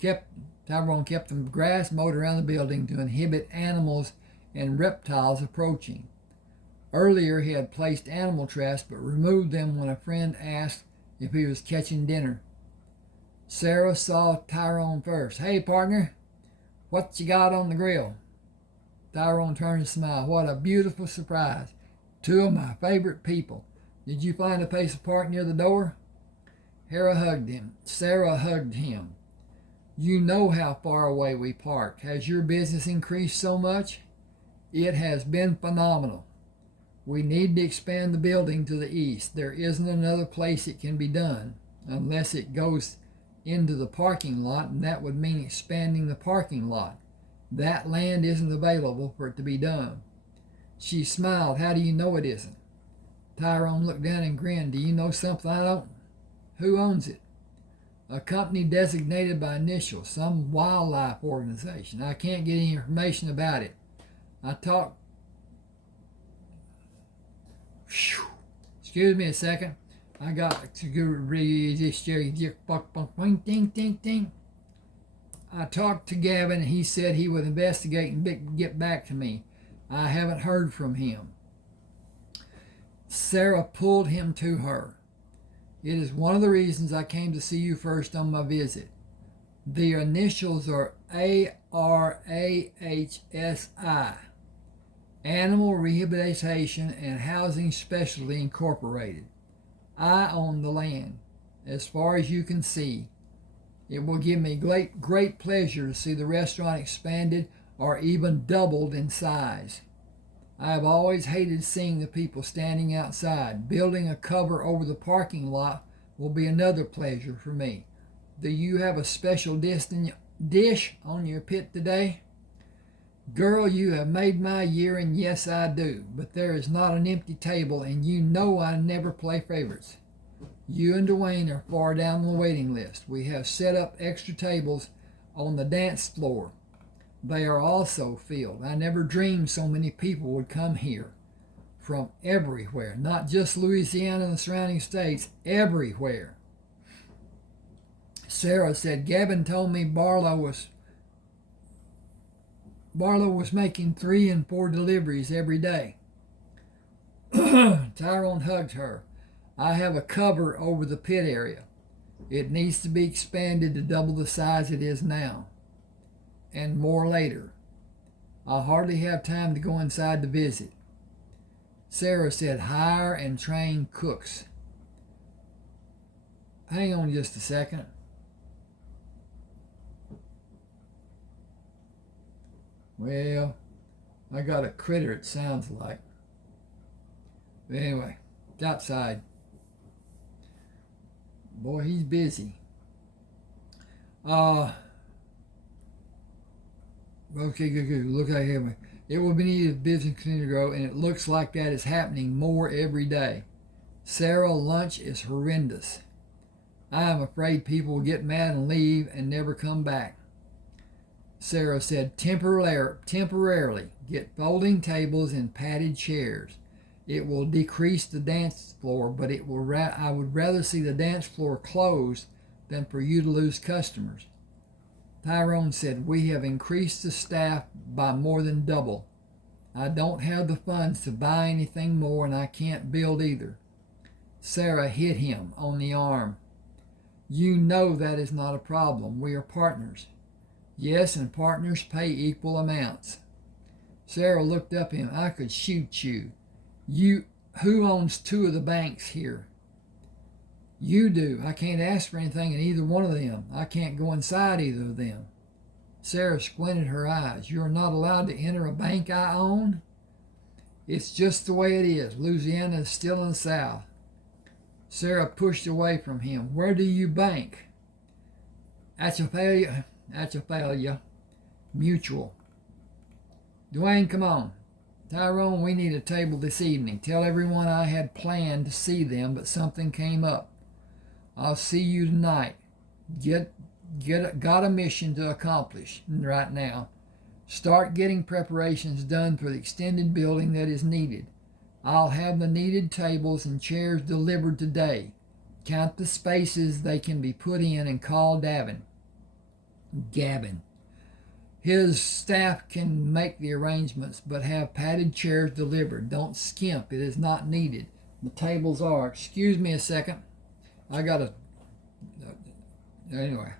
around the building to inhibit animals and reptiles approaching. Earlier he had placed animal traps but removed them when a friend asked if he was catching dinner. Sarah saw Tyrone first. "Hey, partner, what you got on the grill?" Tyrone turned and smiled. "What a beautiful surprise. Two of my favorite people. Did you find a place to park near the door?" Sarah hugged him. "You know how far away we park. Has your business increased so much?" "It has been phenomenal. We need to expand the building to the east. There isn't another place it can be done, unless it goes into the parking lot, and that would mean expanding the parking lot. That land isn't available for it to be done." She smiled. "How do you know it isn't?" Tyrone looked down and grinned. "Do you know something I don't? Who owns it?" "A company designated by initials, some wildlife organization. I can't get any information about it. Excuse me a second. I got to go read this. I talked to Gavin, and he said he would investigate and get back to me. I haven't heard from him." Sarah pulled him to her. "It is one of the reasons I came to see you first on my visit. The initials are ARAHSI, Animal Rehabilitation and Housing Specialty Incorporated. I own the land, as far as you can see. It will give me great pleasure to see the restaurant expanded or even doubled in size. I have always hated seeing the people standing outside. Building a cover over the parking lot will be another pleasure for me. Do you have a special dish on your pit today?" "Girl, you have made my year, and yes, I do. But there is not an empty table, and you know I never play favorites. You and Dwayne are far down the waiting list. We have set up extra tables on the dance floor. They are also filled. I never dreamed so many people would come here. From everywhere, not just Louisiana and the surrounding states, everywhere." Sarah said, "Gavin told me Barlow was making 3 and 4 deliveries every day." Tyrone hugged her. "I have a cover over the pit area. It needs to be expanded to double the size it is now, and more later. I hardly have time to go inside to visit." Sarah said, "Hire and train cooks." Hang on just a second. Well, I got a critter, it sounds like. But anyway, it's outside. Boy, he's busy. Okay, good. Look at him. It will be needed if business continue to grow, and it looks like that is happening more every day. Sarah, lunch is horrendous. I am afraid people will get mad and leave and never come back." Sarah said, temporarily, get folding tables and padded chairs. It will decrease the dance floor, but I would rather see the dance floor closed than for you to lose customers." Tyrone said, "We have increased the staff by more than double. I don't have the funds to buy anything more, and I can't build either." Sarah hit him on the arm. "You know that is not a problem. We are partners. Yes, and partners pay equal amounts. Sarah looked up at him. I could shoot you. Who owns two of the banks here? You do. I can't ask for anything in either one of them. I can't go inside either of them. Sarah squinted her eyes. You're not allowed to enter a bank I own? It's just the way it is. Louisiana is still in the South. Sarah pushed away from him. Where do you bank? Atchafalaya Mutual. Dwayne, come on. Tyrone, we need a table this evening. Tell everyone I had planned to see them, but something came up. I'll see you tonight. Got a mission to accomplish right now. Start getting preparations done for the extended building that is needed. I'll have the needed tables and chairs delivered today. Count the spaces they can be put in and call Gavin. His staff can make the arrangements, but have padded chairs delivered. Don't skimp. It is not needed. The tables are. Excuse me a second. I gotta. Anyway.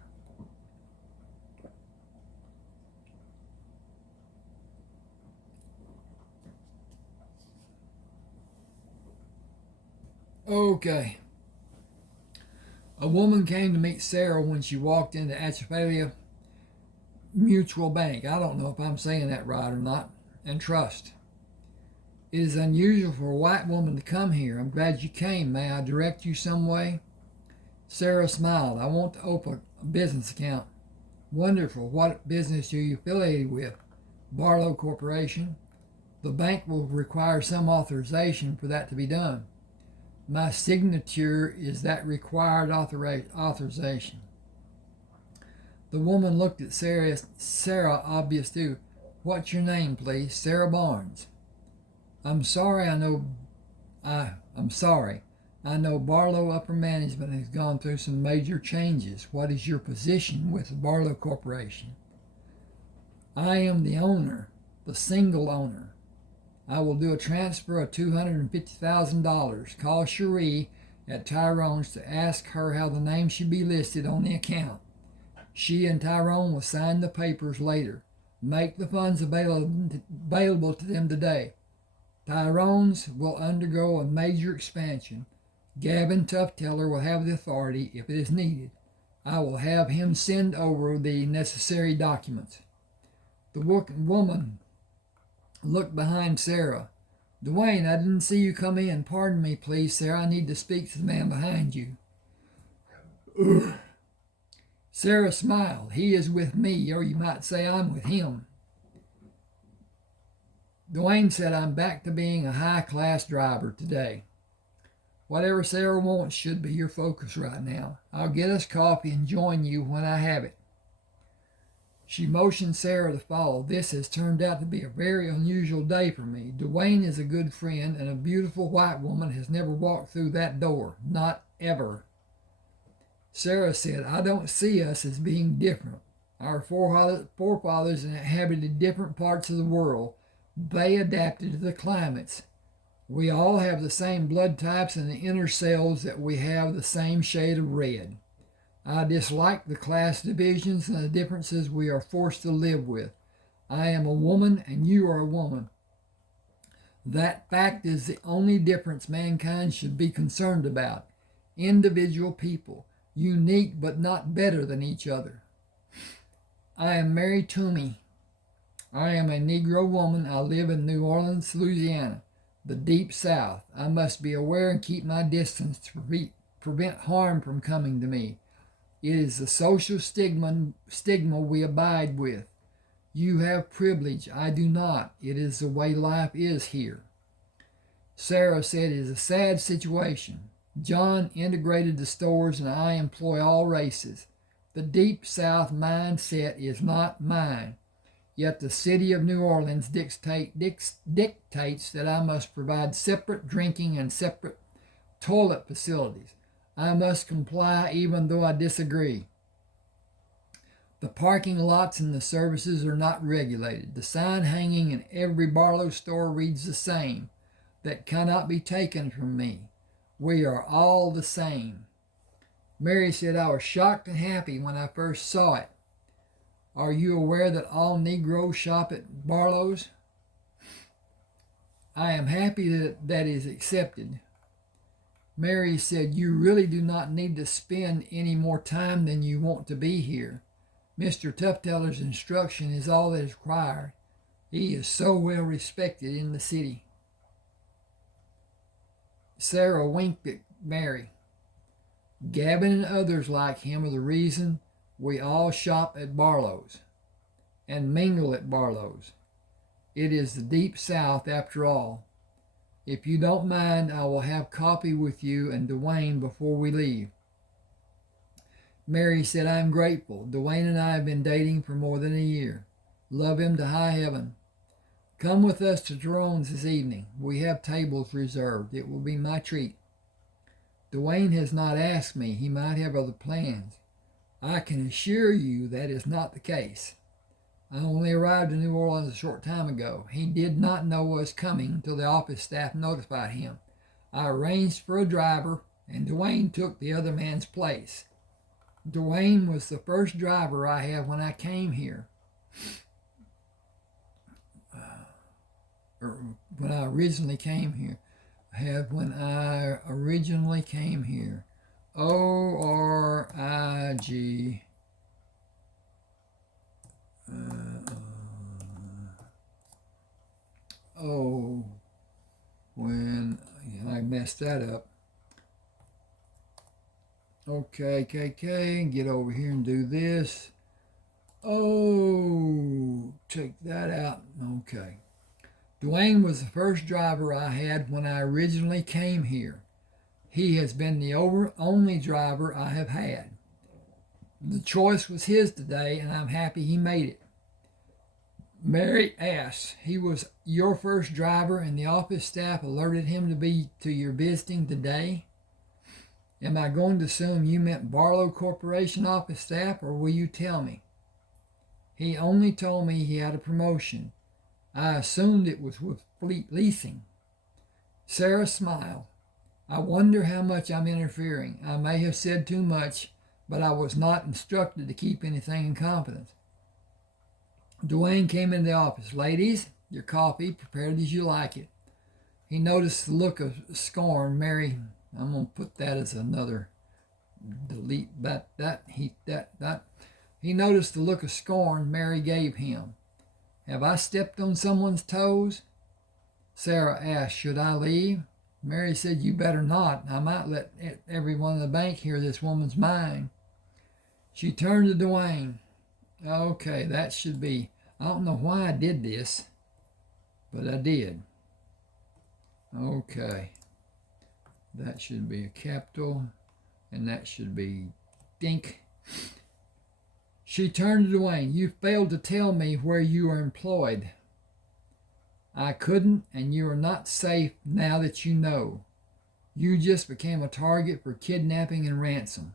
Okay. A woman came to meet Sarah when she walked into Atchafalaya Mutual Bank. I don't know if I'm saying that right or not. And Trust. It is unusual for a white woman to come here. I'm glad you came. May I direct you some way? Sarah smiled. I want to open a business account. Wonderful. What business are you affiliated with? Barlow Corporation. The bank will require some authorization for that to be done. My signature is that required authorization. The woman looked at Sarah, obvious too. What's your name, please? Sarah Barnes. I'm sorry. I know Barlow upper management has gone through some major changes. What is your position with the Barlow Corporation? I am the owner, the single owner. I will do a transfer of $250,000. Call Cherie at Tyrone's to ask her how the name should be listed on the account. She and Tyrone will sign the papers later. Make the funds available to them today. Tyrone's will undergo a major expansion. Gavin Tufteller will have the authority if it is needed. I will have him send over the necessary documents. The woman looked behind Sarah. Dwayne, I didn't see you come in. Pardon me, please, Sarah. I need to speak to the man behind you. Ugh. Sarah smiled. He is with me, or you might say I'm with him. Dwayne said I'm back to being a high-class driver today. Whatever Sarah wants should be your focus right now. I'll get us coffee and join you when I have it. She motioned Sarah to follow. This has turned out to be a very unusual day for me. Dwayne is a good friend, and a beautiful white woman has never walked through that door. Not ever. Sarah said, I don't see us as being different. Our forefathers inhabited different parts of the world. They adapted to the climates. We all have the same blood types in the inner cells that we have the same shade of red. I dislike the class divisions and the differences we are forced to live with. I am a woman and you are a woman. That fact is the only difference mankind should be concerned about. Individual people, unique but not better than each other. I am Mary Toomey. I am a Negro woman. I live in New Orleans, Louisiana, the deep South. I must be aware and keep my distance to prevent harm from coming to me. It is the social stigma we abide with. You have privilege. I do not. It is the way life is here. Sarah said it is a sad situation. John integrated the stores and I employ all races. The deep South mindset is not mine. Yet the city of New Orleans dictates that I must provide separate drinking and separate toilet facilities. I must comply even though I disagree. The parking lots and the services are not regulated. The sign hanging in every Barlow store reads the same. That cannot be taken from me. We are all the same. Mary said I was shocked and happy when I first saw it. Are you aware that all Negroes shop at Barlow's? I am happy that that is accepted. Mary said, you really do not need to spend any more time than you want to be here. Mr. Tuffteller's instruction is all that is required. He is so well respected in the city. Sarah winked at Mary. Gavin and others like him are the reason we all shop at Barlow's and mingle at Barlow's. It is the deep South after all. If you don't mind, I will have coffee with you and Dwayne before we leave. Mary said, I'm grateful. Dwayne and I have been dating for more than a year. Love him to high heaven. Come with us to Jerome's this evening. We have tables reserved. It will be my treat. Dwayne has not asked me. He might have other plans. I can assure you that is not the case. I only arrived in New Orleans a short time ago. He did not know I was coming until the office staff notified him. I arranged for a driver, and Dwayne took the other man's place. Dwayne was the first driver I had when I came here. When I originally came here. ORIG. I messed that up. Okay, get over here and do this. Oh, take that out. Okay. Dwayne was the first driver I had when I originally came here. He has been the only driver I have had. The choice was his today, and I'm happy he made it. Mary asked, he was your first driver and the office staff alerted him to be to your visiting today? Am I going to assume you meant Barlow Corporation office staff, or will you tell me? He only told me he had a promotion. I assumed it was with Fleet Leasing. Sarah smiled. I wonder how much I'm interfering. I may have said too much, but I was not instructed to keep anything in confidence. Dwayne came into the office. Ladies, your coffee, prepared as you like it. He noticed the look of scorn. Mary, I'm going to put that as another delete. He noticed the look of scorn Mary gave him. Have I stepped on someone's toes? Sarah asked, should I leave? Mary said, you better not. I might let everyone in the bank hear this woman's mind. She turned to Dwayne. Okay, that should be, I don't know why I did this, but I did. Okay. That should be a capital, and that should be dink. She turned to Dwayne. You failed to tell me where you are employed. I couldn't, and you are not safe now that you know. You just became a target for kidnapping and ransom.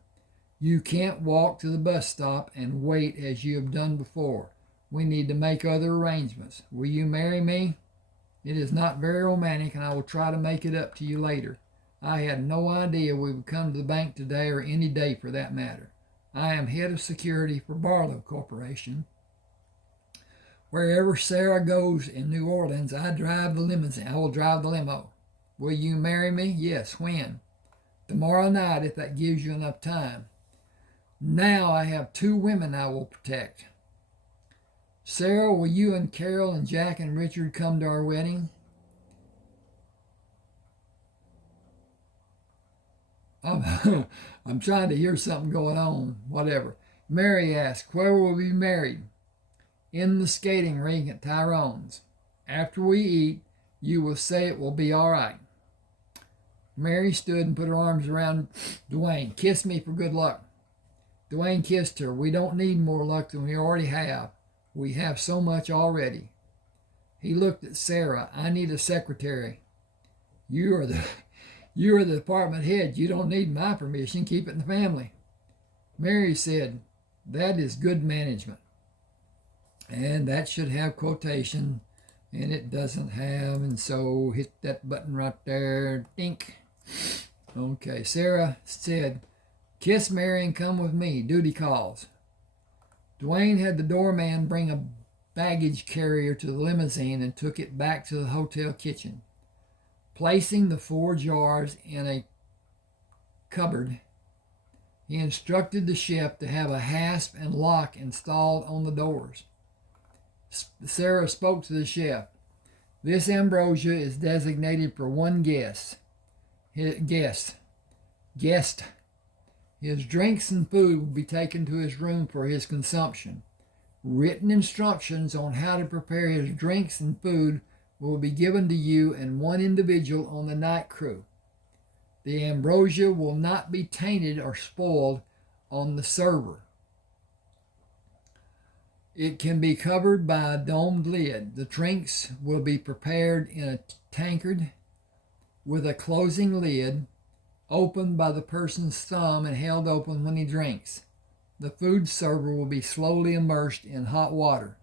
You can't walk to the bus stop and wait as you have done before. We need to make other arrangements. Will you marry me? It is not very romantic, and I will try to make it up to you later. I had no idea we would come to the bank today or any day for that matter. I am head of security for Barlow Corporation. Wherever Sarah goes in New Orleans, I drive the limousine. I will drive the limo. Will you marry me? Yes. When? Tomorrow night, if that gives you enough time. Now I have 2 women I will protect. Sarah, will you and Carol and Jack and Richard come to our wedding? I'm trying to hear something going on. Whatever. Mary asked, where will we be married? In the skating rink at Tyrone's. After we eat, you will say it will be all right. Mary stood and put her arms around Dwayne. Kiss me for good luck. Dwayne kissed her. We don't need more luck than we already have. We have so much already. He looked at Sarah. I need a secretary. You are the department head. You don't need my permission. Keep it in the family. Mary said, that is good management. And that should have quotation, and it doesn't have, and so hit that button right there. Dink. Okay, Sarah said, kiss Mary and come with me. Duty calls. Dwayne had the doorman bring a baggage carrier to the limousine and took it back to the hotel kitchen. Placing the 4 jars in a cupboard, he instructed the chef to have a hasp and lock installed on the doors. Sarah spoke to the chef. This ambrosia is designated for one guest. His drinks and food will be taken to his room for his consumption. Written instructions on how to prepare his drinks and food will be given to you and one individual on the night crew. The ambrosia will not be tainted or spoiled on the server. It can be covered by a domed lid. The drinks will be prepared in a tankard with a closing lid, opened by the person's thumb and held open when he drinks. The food server will be slowly immersed in hot water.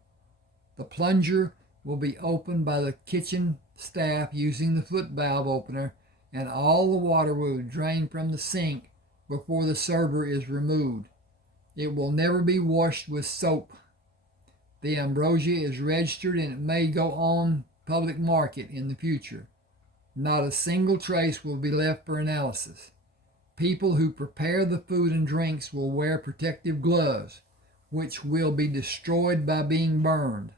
The plunger will be opened by the kitchen staff using the foot valve opener, and all the water will be drained from the sink before the server is removed. It will never be washed with soap. The ambrosia is registered and it may go on public market in the future. Not a single trace will be left for analysis. People who prepare the food and drinks will wear protective gloves, which will be destroyed by being burned.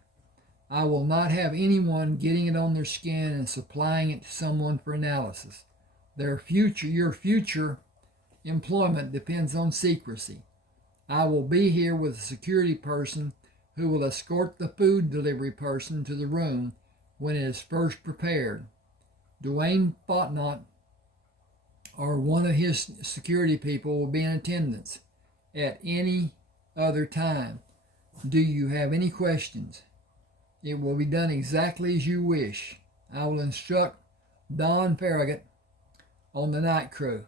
I will not have anyone getting it on their skin and supplying it to someone for analysis. Your future employment depends on secrecy. I will be here with a security person who will escort the food delivery person to the room when it is first prepared. Dwayne Fontenot or one of his security people will be in attendance at any other time. Do you have any questions? It will be done exactly as you wish. I will instruct Don Farragut on the night crew.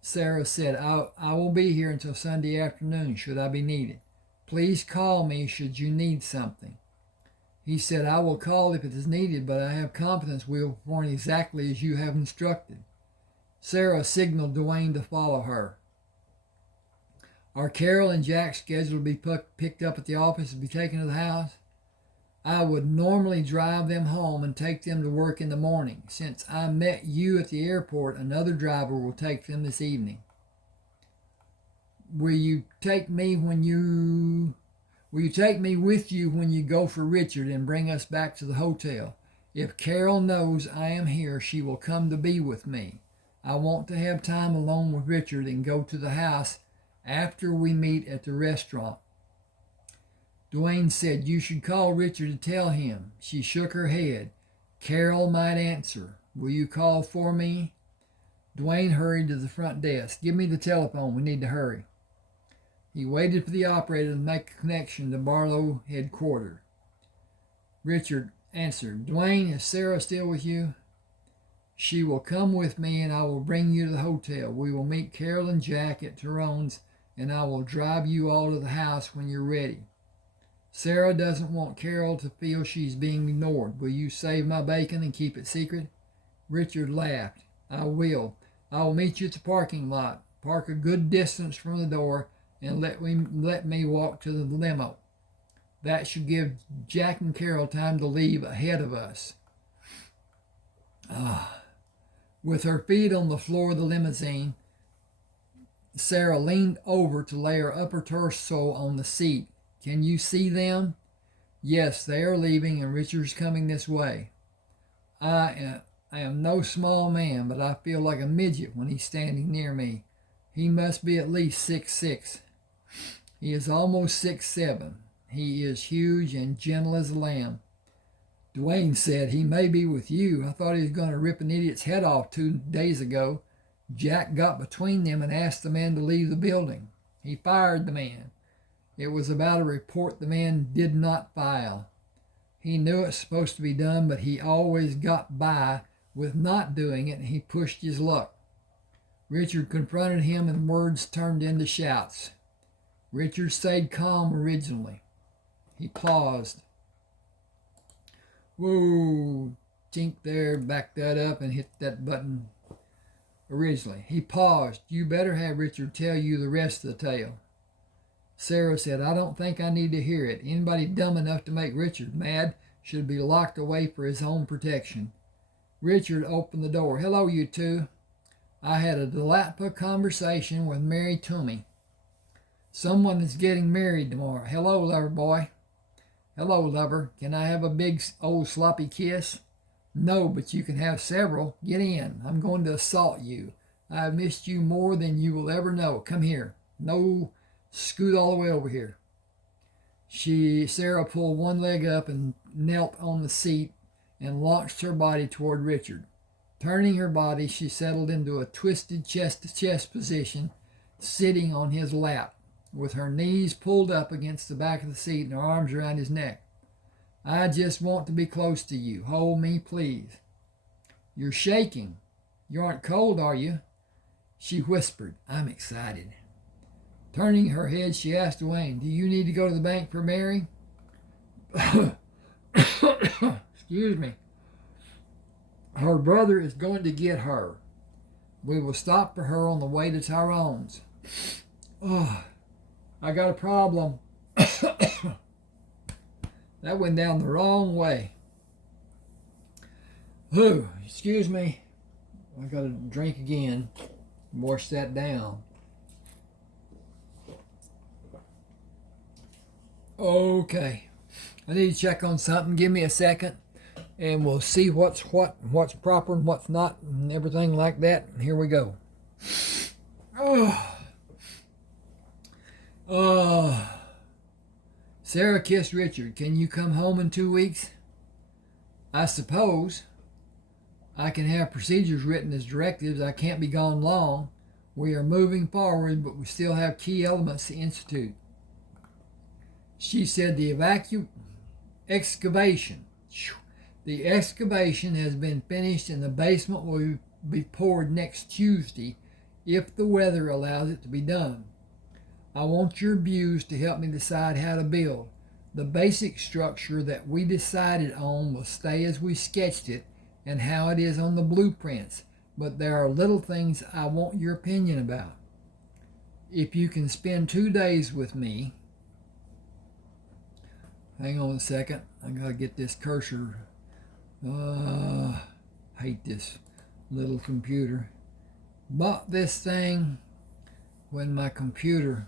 Sarah said, I will be here until Sunday afternoon should I be needed. Please call me should you need something. He said, I will call if it is needed, but I have confidence we will perform exactly as you have instructed. Sarah signaled Dwayne to follow her. Are Carol and Jack scheduled to be picked up at the office and be taken to the house? I would normally drive them home and take them to work in the morning. Since I met you at the airport, another driver will take them this evening. Will you take me with you when you go for Richard and bring us back to the hotel? If Carol knows I am here, she will come to be with me. I want to have time alone with Richard and go to the house after we meet at the restaurant. Dwayne said, you should call Richard to tell him. She shook her head. Carol might answer. Will you call for me? Dwayne hurried to the front desk. Give me the telephone. We need to hurry. He waited for the operator to make a connection to Barlow headquarters. Richard answered. Dwayne, is Sarah still with you? She will come with me and I will bring you to the hotel. We will meet Carol and Jack at Tyrone's and I will drive you all to the house when you're ready. Sarah doesn't want Carol to feel she's being ignored. Will you save my bacon and keep it secret? Richard laughed. I will. I will meet you at the parking lot. Park a good distance from the door and let me walk to the limo. That should give Jack and Carol time to leave ahead of us. With her feet on the floor of the limousine, Sarah leaned over to lay her upper torso on the seat. Can you see them? Yes, they are leaving and Richard's coming this way. I am no small man, but I feel like a midget when he's standing near me. He must be at least 6'6". He is almost 6'7". He is huge and gentle as a lamb. Dwayne said, he may be with you. I thought he was going to rip an idiot's head off 2 days ago. Jack got between them and asked the man to leave the building. He fired the man. It was about a report the man did not file. He knew it was supposed to be done, but he always got by with not doing it, and he pushed his luck. Richard confronted him, and words turned into shouts. Richard stayed calm originally. He paused. Whoa, tink there, back that up and hit that button originally. He paused. You better have Richard tell you the rest of the tale. Sarah said, I don't think I need to hear it. Anybody dumb enough to make Richard mad should be locked away for his own protection. Richard opened the door. Hello, you two. I had a delightful conversation with Mary Toomey. Someone is getting married tomorrow. Hello, lover boy. Hello, lover. Can I have a big old sloppy kiss? No, but you can have several. Get in. I'm going to assault you. I've missed you more than you will ever know. Come here. No, scoot all the way over here. Sarah pulled one leg up and knelt on the seat and launched her body toward Richard. Turning her body, she settled into a twisted chest-to-chest position, sitting on his lap, with her knees pulled up against the back of the seat and her arms around his neck. I just want to be close to you. Hold me, please. You're shaking. You aren't cold, are you? She whispered. I'm excited. Turning her head, she asked Dwayne, do you need to go to the bank for Mary? Excuse me. Her brother is going to get her. We will stop for her on the way to Tyrone's. Oh, I got a problem. That went down the wrong way. Ooh, excuse me. I got to drink again. Wash that down. Okay. I need to check on something. Give me a second. And we'll see what's proper and what's not and everything like that. Here we go. Sarah kissed Richard. Can you come home in 2 weeks? I suppose. I can have procedures written as directives. I can't be gone long. We are moving forward, but we still have key elements to institute. She said the excavation. The excavation has been finished and the basement will be poured next Tuesday if the weather allows it to be done. I want your views to help me decide how to build. The basic structure that we decided on will stay as we sketched it and how it is on the blueprints, but there are little things I want your opinion about. If you can spend 2 days with me. Hang on a second. I gotta get this cursor. Hate this little computer. Bought this thing when my computer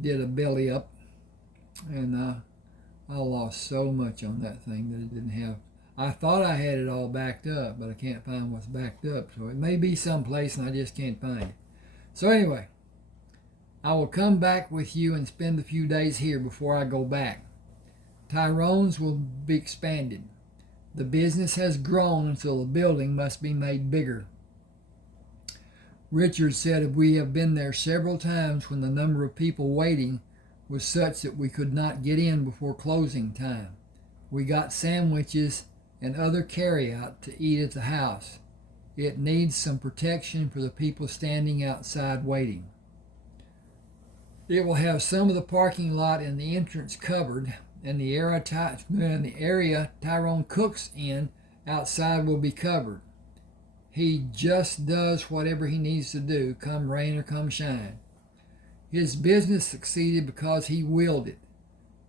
did a belly up, and I lost so much on that thing that it didn't have. I thought I had it all backed up, but I can't find what's backed up. So it may be someplace and I just can't find it. So anyway, I will come back with you and spend a few days here before I go back. Tyrone's will be expanded. The business has grown until the building must be made bigger. Richard said we have been there several times when the number of people waiting was such that we could not get in before closing time. We got sandwiches and other carryout to eat at the house. It needs some protection for the people standing outside waiting. It will have some of the parking lot and the entrance covered, and the area Tyrone cooks in outside will be covered. He just does whatever he needs to do, come rain or come shine. His business succeeded because he willed it.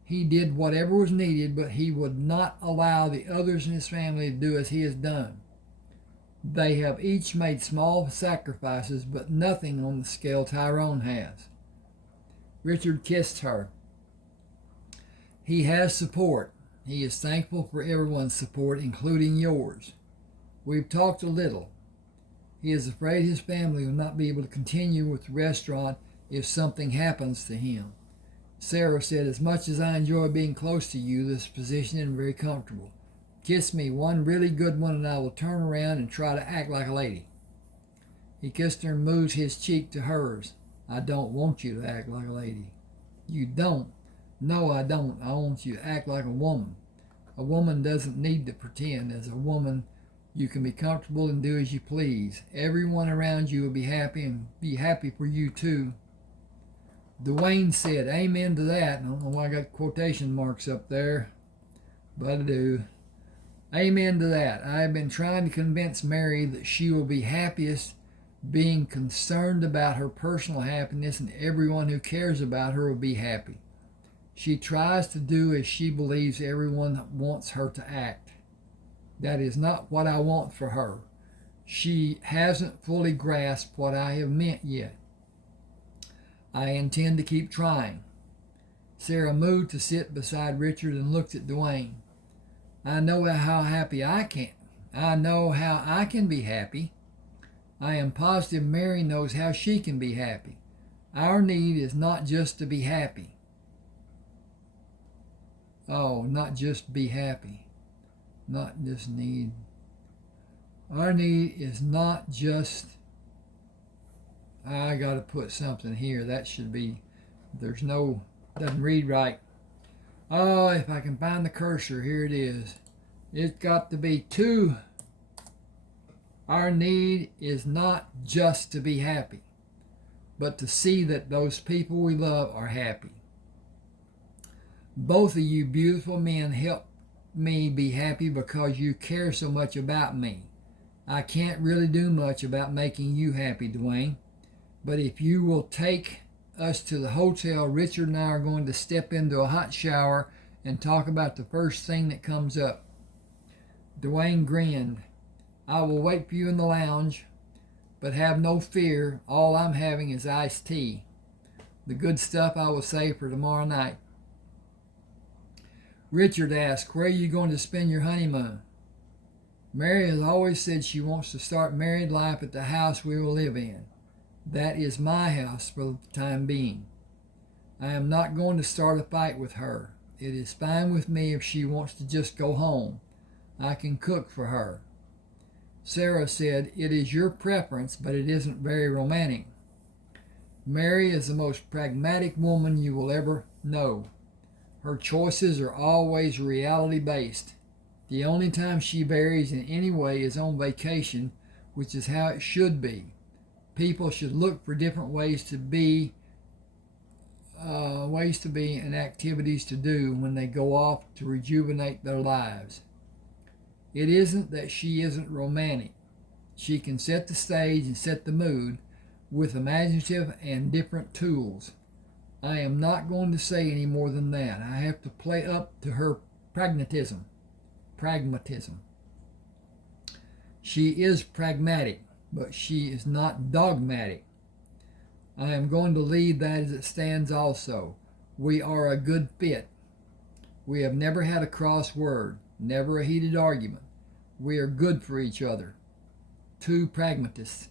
He did whatever was needed, but he would not allow the others in his family to do as he has done. They have each made small sacrifices, but nothing on the scale Tyrone has. Richard kissed her. He has support. He is thankful for everyone's support, including yours. We've talked a little. He is afraid his family will not be able to continue with the restaurant if something happens to him. Sarah said, as much as I enjoy being close to you, this position isn't very comfortable. Kiss me one really good one and I will turn around and try to act like a lady. He kissed her and moved his cheek to hers. I don't want you to act like a lady. You don't? No, I don't. I want you to act like a woman. A woman doesn't need to pretend. As a woman, you can be comfortable and do as you please. Everyone around you will be happy and be happy for you too. Dwayne said, amen to that. I don't know why I got quotation marks up there, but I do. Amen to that. I have been trying to convince Mary that she will be happiest being concerned about her personal happiness, and everyone who cares about her will be happy. She tries to do as she believes everyone wants her to act. That is not what I want for her. She hasn't fully grasped what I have meant yet. I intend to keep trying. Sarah moved to sit beside Richard and looked at Dwayne. I know how I can be happy. I am positive Mary knows how she can be happy. Our need is not just to be happy. Oh, not just be happy. Not just need. Our need is not just. I got to put something here. That should be. Doesn't read right. Oh, if I can find the cursor, here it is. It's got to be two. Our need is not just to be happy, but to see that those people we love are happy. Both of you beautiful men help me be happy because you care so much about me. I can't really do much about making you happy, Dwayne, but if you will take us to the hotel, Richard and I are going to step into a hot shower and talk about the first thing that comes up. Dwayne grinned. I will wait for you in the lounge, but have no fear. All I'm having is iced tea. The good stuff I will save for tomorrow night. Richard asked, where are you going to spend your honeymoon? Mary has always said she wants to start married life at the house we will live in. That is my house for the time being. I am not going to start a fight with her. It is fine with me if she wants to just go home. I can cook for her. Sarah said, it is your preference, but it isn't very romantic. Mary is the most pragmatic woman you will ever know. Her choices are always reality-based. The only time she varies in any way is on vacation, which is how it should be. People should look for different ways to be and activities to do when they go off to rejuvenate their lives. It isn't that she isn't romantic. She can set the stage and set the mood with imaginative and different tools. I am not going to say any more than that. I have to play up to her pragmatism. She is pragmatic, but she is not dogmatic. I am going to leave that as it stands also. We are a good fit. We have never had a cross word, never a heated argument. We are good for each other. Two pragmatists.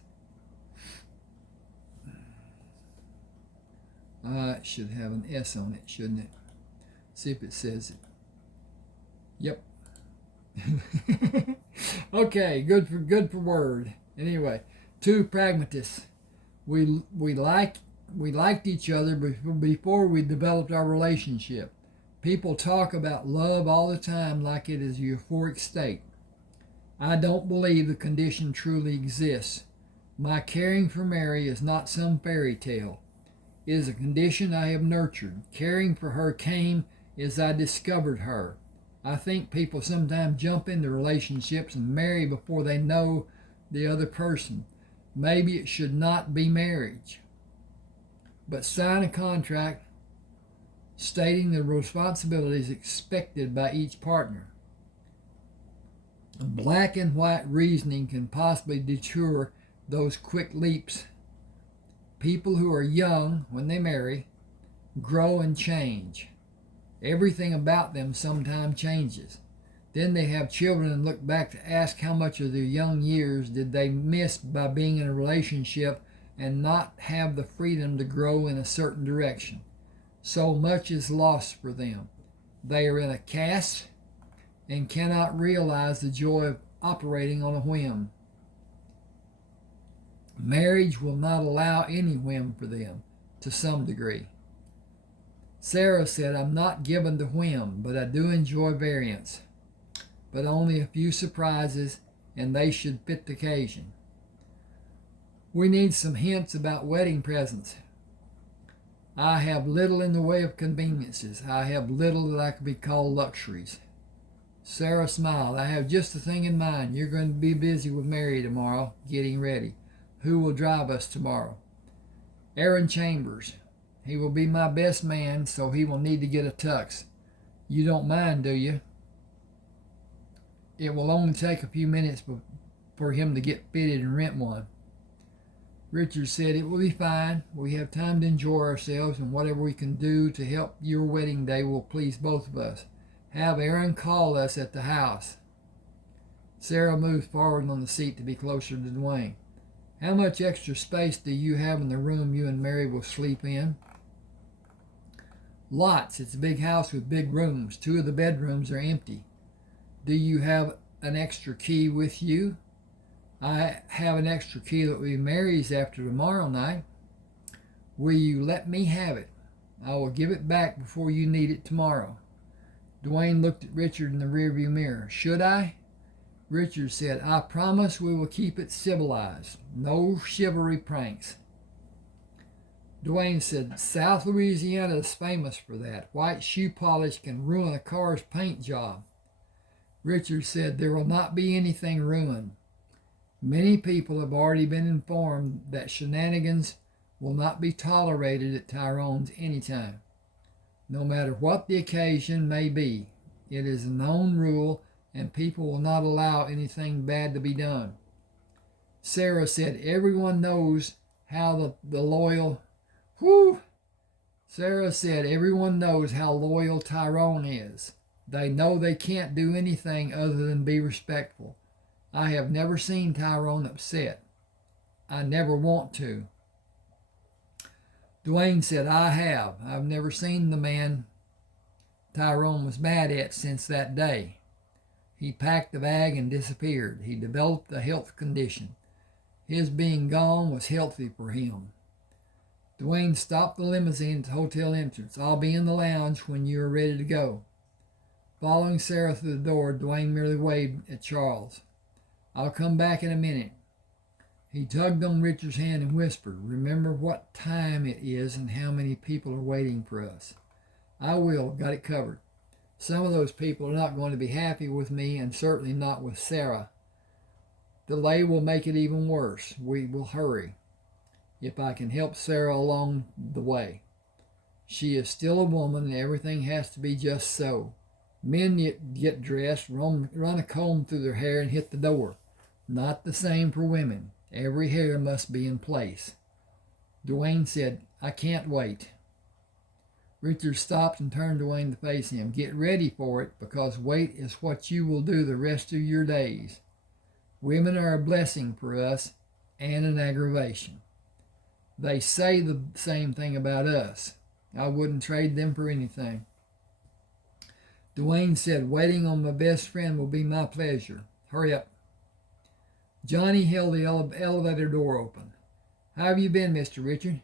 It should have an S on it, shouldn't it? See if it says it. Yep. Okay, good for word. Anyway, two pragmatists. We liked each other before we developed our relationship. People talk about love all the time like it is a euphoric state. I don't believe the condition truly exists. My caring for Mary is not some fairy tale. It is a condition I have nurtured. Caring for her came as I discovered her. I think people sometimes jump into relationships and marry before they know the other person. Maybe it should not be marriage, but sign a contract stating the responsibilities expected by each partner. Black and white reasoning can possibly deter those quick leaps. People who are young when they marry grow and change. Everything about them sometimes changes. Then they have children and look back to ask how much of their young years did they miss by being in a relationship and not have the freedom to grow in a certain direction. So much is lost for them. They are in a cast and cannot realize the joy of operating on a whim. Marriage will not allow any whim for them, to some degree. Sarah said, I'm not given to whim, but I do enjoy variance. But only a few surprises, and they should fit the occasion. We need some hints about wedding presents. I have little in the way of conveniences. I have little that I could be called luxuries. Sarah smiled. I have just the thing in mind. You're going to be busy with Mary tomorrow, getting ready. Who will drive us tomorrow? Aaron Chambers. He will be my best man, so he will need to get a tux. You don't mind, do you? It will only take a few minutes for him to get fitted and rent one. Richard said, it will be fine. We have time to enjoy ourselves, and whatever we can do to help your wedding day will please both of us. Have Aaron call us at the house. Sarah moved forward on the seat to be closer to Dwayne. How much extra space do you have in the room you and Mary will sleep in? Lots. It's a big house with big rooms. 2 of the bedrooms are empty. Do you have an extra key with you? I have an extra key that will be Mary's after tomorrow night. Will you let me have it? I will give it back before you need it tomorrow. Dwayne looked at Richard in the rearview mirror. Should I? Richard said, I promise we will keep it civilized. No chivalry pranks. Dwayne said, South Louisiana is famous for that. White shoe polish can ruin a car's paint job. Richard said, there will not be anything ruined. Many people have already been informed that shenanigans will not be tolerated at Tyrone's anytime. No matter what the occasion may be, it is a known rule and people will not allow anything bad to be done. Sarah said, everyone knows how the loyal... Sarah said, everyone knows how loyal Tyrone is. They know they can't do anything other than be respectful. I have never seen Tyrone upset. I never want to. Dwayne said, I have. I've never seen the man Tyrone was mad at since that day. He packed the bag and disappeared. He developed a health condition. His being gone was healthy for him. Dwayne stopped the limousine at the hotel entrance. I'll be in the lounge when you are ready to go. Following Sarah through the door, Dwayne merely waved at Charles. I'll come back in a minute. He tugged on Richard's hand and whispered, remember what time it is and how many people are waiting for us. I will. Got it covered. Some of those people are not going to be happy with me and certainly not with Sarah. Delay will make it even worse. We will hurry. If I can help Sarah along the way. She is still a woman and everything has to be just so. Men get dressed, run a comb through their hair and hit the door. Not the same for women. Every hair must be in place. Dwayne said, I can't wait. Richard stopped and turned Dwayne to face him. Get ready for it, because wait is what you will do the rest of your days. Women are a blessing for us and an aggravation. They say the same thing about us. I wouldn't trade them for anything. Dwayne said, waiting on my best friend will be my pleasure. Hurry up. Johnny held the elevator door open. How have you been, Mr. Richard?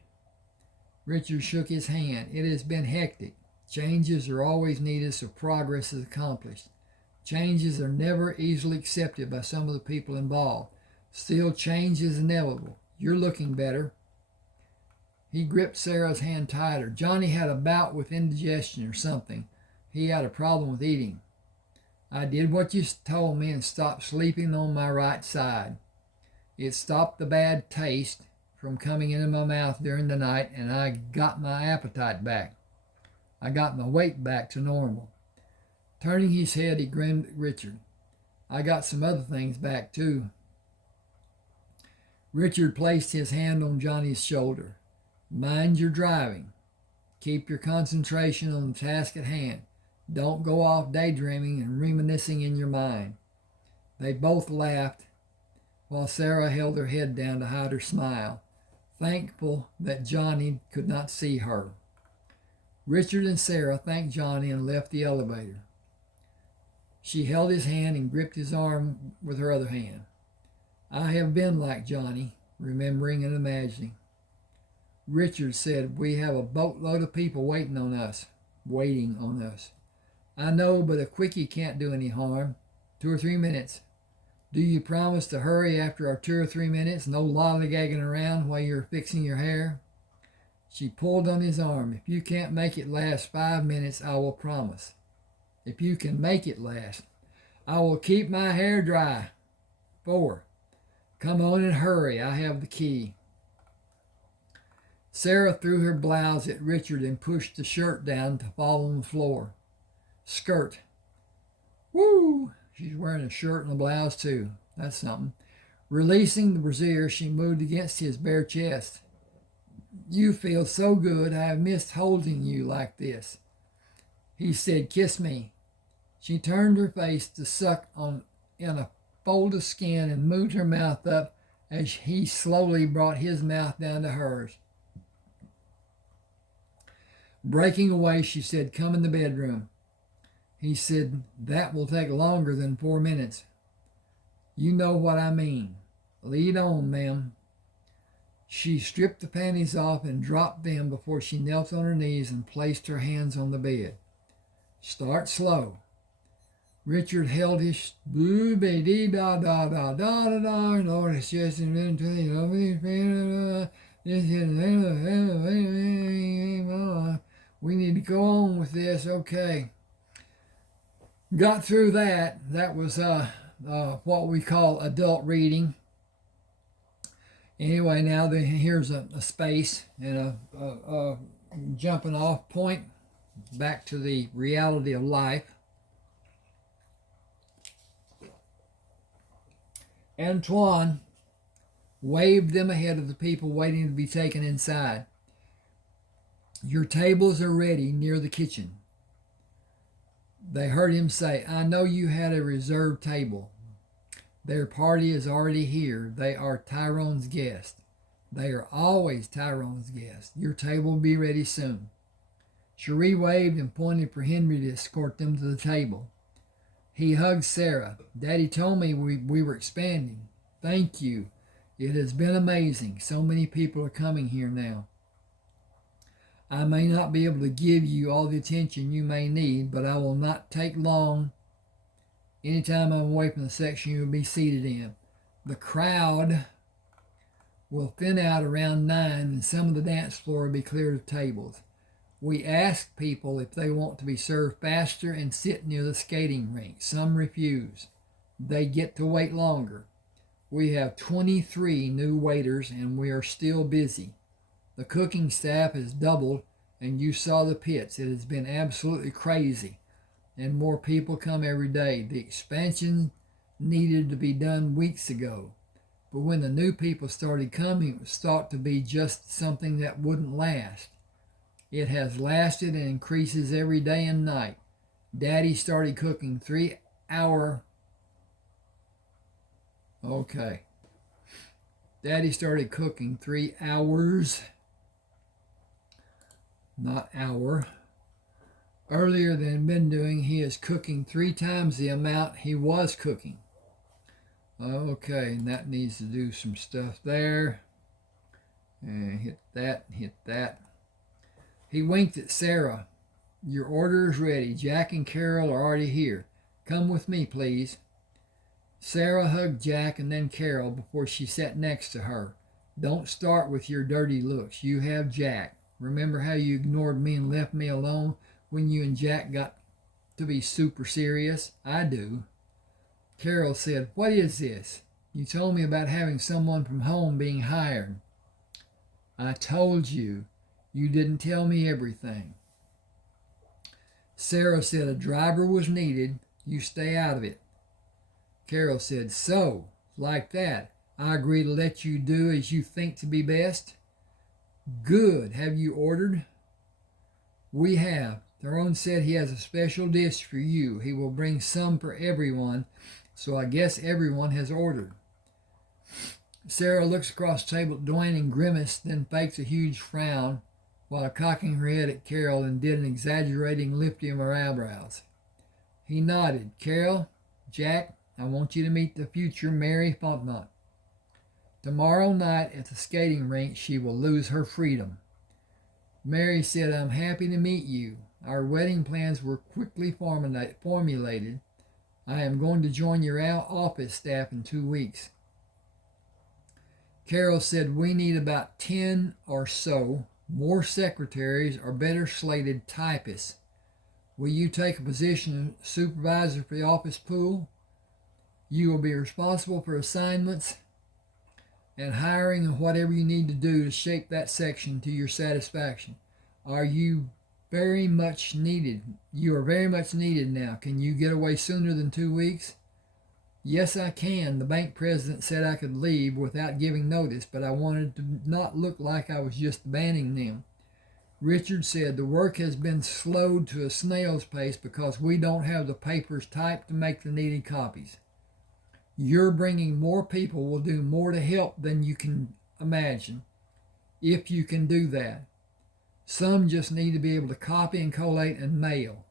Richard shook his hand. It has been hectic. Changes are always needed so progress is accomplished. Changes are never easily accepted by some of the people involved. Still, change is inevitable. You're looking better. He gripped Sarah's hand tighter. Johnny had a bout with indigestion or something. He had a problem with eating. I did what you told me and stopped sleeping on my right side. It stopped the bad taste from coming into my mouth during the night, and I got my appetite back. I got my weight back to normal. Turning his head, he grinned at Richard. I got some other things back, too. Richard placed his hand on Johnny's shoulder. Mind your driving. Keep your concentration on the task at hand. Don't go off daydreaming and reminiscing in your mind. They both laughed while Sarah held her head down to hide her smile, thankful that Johnny could not see her. Richard and Sarah thanked Johnny and left the elevator. She held his hand and gripped his arm with her other hand. I have been like Johnny, remembering and imagining. Richard said, we have a boatload of people waiting on us. I know, but a quickie can't do any harm. 2 or 3 minutes. Do you promise to hurry after our 2 or 3 minutes? No lollygagging around while you're fixing your hair? She pulled on his arm. If you can't make it last 5 minutes, I will promise. If you can make it last, I will keep my hair dry. 4. Come on and hurry. I have the key. Sarah threw her blouse at Richard and pushed the shirt down to fall on the floor. Skirt. Woo! She's wearing a shirt and a blouse too. That's something. Releasing the brassiere, she moved against his bare chest. You feel so good. I have missed holding you like this. He said, kiss me. She turned her face to suck on in a fold of skin and moved her mouth up as he slowly brought his mouth down to hers. Breaking away, she said, come in the bedroom. He said, that will take longer than 4 minutes. You know what I mean. Lead on, ma'am. She stripped the panties off and dropped them before she knelt on her knees and placed her hands on the bed. Start slow. Richard held his boo-ba-dee da da da da da da. Lord, it's just a minute to we need to go on with this. Okay. Got through that. That was what we call adult reading. Anyway, now here's a space and a jumping off point back to the reality of life. Antoine waved them ahead of the people waiting to be taken inside. Your tables are ready near the kitchen. They heard him say, I know you had a reserved table. Their party is already here. They are Tyrone's guests. They are always Tyrone's guests. Your table will be ready soon. Cherie waved and pointed for Henry to escort them to the table. He hugged Sarah. Daddy told me we were expanding. Thank you. It has been amazing. So many people are coming here now. I may not be able to give you all the attention you may need, but I will not take long. Anytime I'm away from the section you'll be seated in. The crowd will thin out around 9 and some of the dance floor will be cleared of tables. We ask people if they want to be served faster and sit near the skating rink. Some refuse. They get to wait longer. We have 23 new waiters and we are still busy. The cooking staff has doubled and you saw the pits. It has been absolutely crazy and more people come every day. The expansion needed to be done weeks ago. But when the new people started coming, it was thought to be just something that wouldn't last. It has lasted and increases every day and night. Daddy started cooking 3-hour. Okay. Daddy started cooking 3 hours, not hour, earlier than been doing. He is cooking 3 times the amount he was cooking. Okay, and that needs to do some stuff there. And hit that, hit that. He winked at Sarah. Your order is ready. Jack and Carol are already here. Come with me, please. Sarah hugged Jack and then Carol before she sat next to her. Don't start with your dirty looks. You have Jack. Remember how you ignored me and left me alone when you and Jack got to be super serious? I do. Carol said, what is this? You told me about having someone from home being hired. I told you. You didn't tell me everything. Sarah said a driver was needed. You stay out of it. Carol said, so, like that, I agree to let you do as you think to be best. Good. Have you ordered? We have. Tyrone said he has a special dish for you. He will bring some for everyone, so I guess everyone has ordered. Sarah looks across the table at Dwayne and grimaced, then faked a huge frown while cocking her head at Carol and did an exaggerating lifting of her eyebrows. He nodded. Carol, Jack, I want you to meet the future Mary Fontmont. Tomorrow night at the skating rink, she will lose her freedom. Mary said, I'm happy to meet you. Our wedding plans were quickly formulated. I am going to join your office staff in 2 weeks. Carol said, we need about 10 or so more secretaries or better slated typists. Will you take a position of supervisor for the office pool? You will be responsible for assignments. and hiring and whatever you need to do to shape that section to your satisfaction. Are you very much needed? You are very much needed now. Can you get away sooner than 2 weeks? Yes, I can. The bank president said I could leave without giving notice, but I wanted to not look like I was just abandoning them. Richard said, the work has been slowed to a snail's pace because we don't have the papers typed to make the needed copies. You're bringing more people will do more to help than you can imagine, if you can do that. Some just need to be able to copy and collate and mail.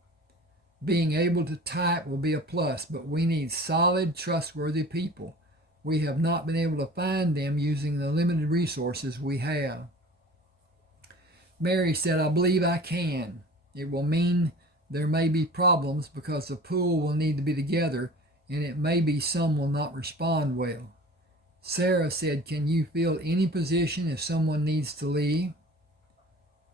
Being able to type will be a plus, but we need solid, trustworthy people. We have not been able to find them using the limited resources we have. Mary said, I believe I can. It will mean there may be problems because the pool will need to be together, and it may be some will not respond well. Sarah said, can you fill any position if someone needs to leave?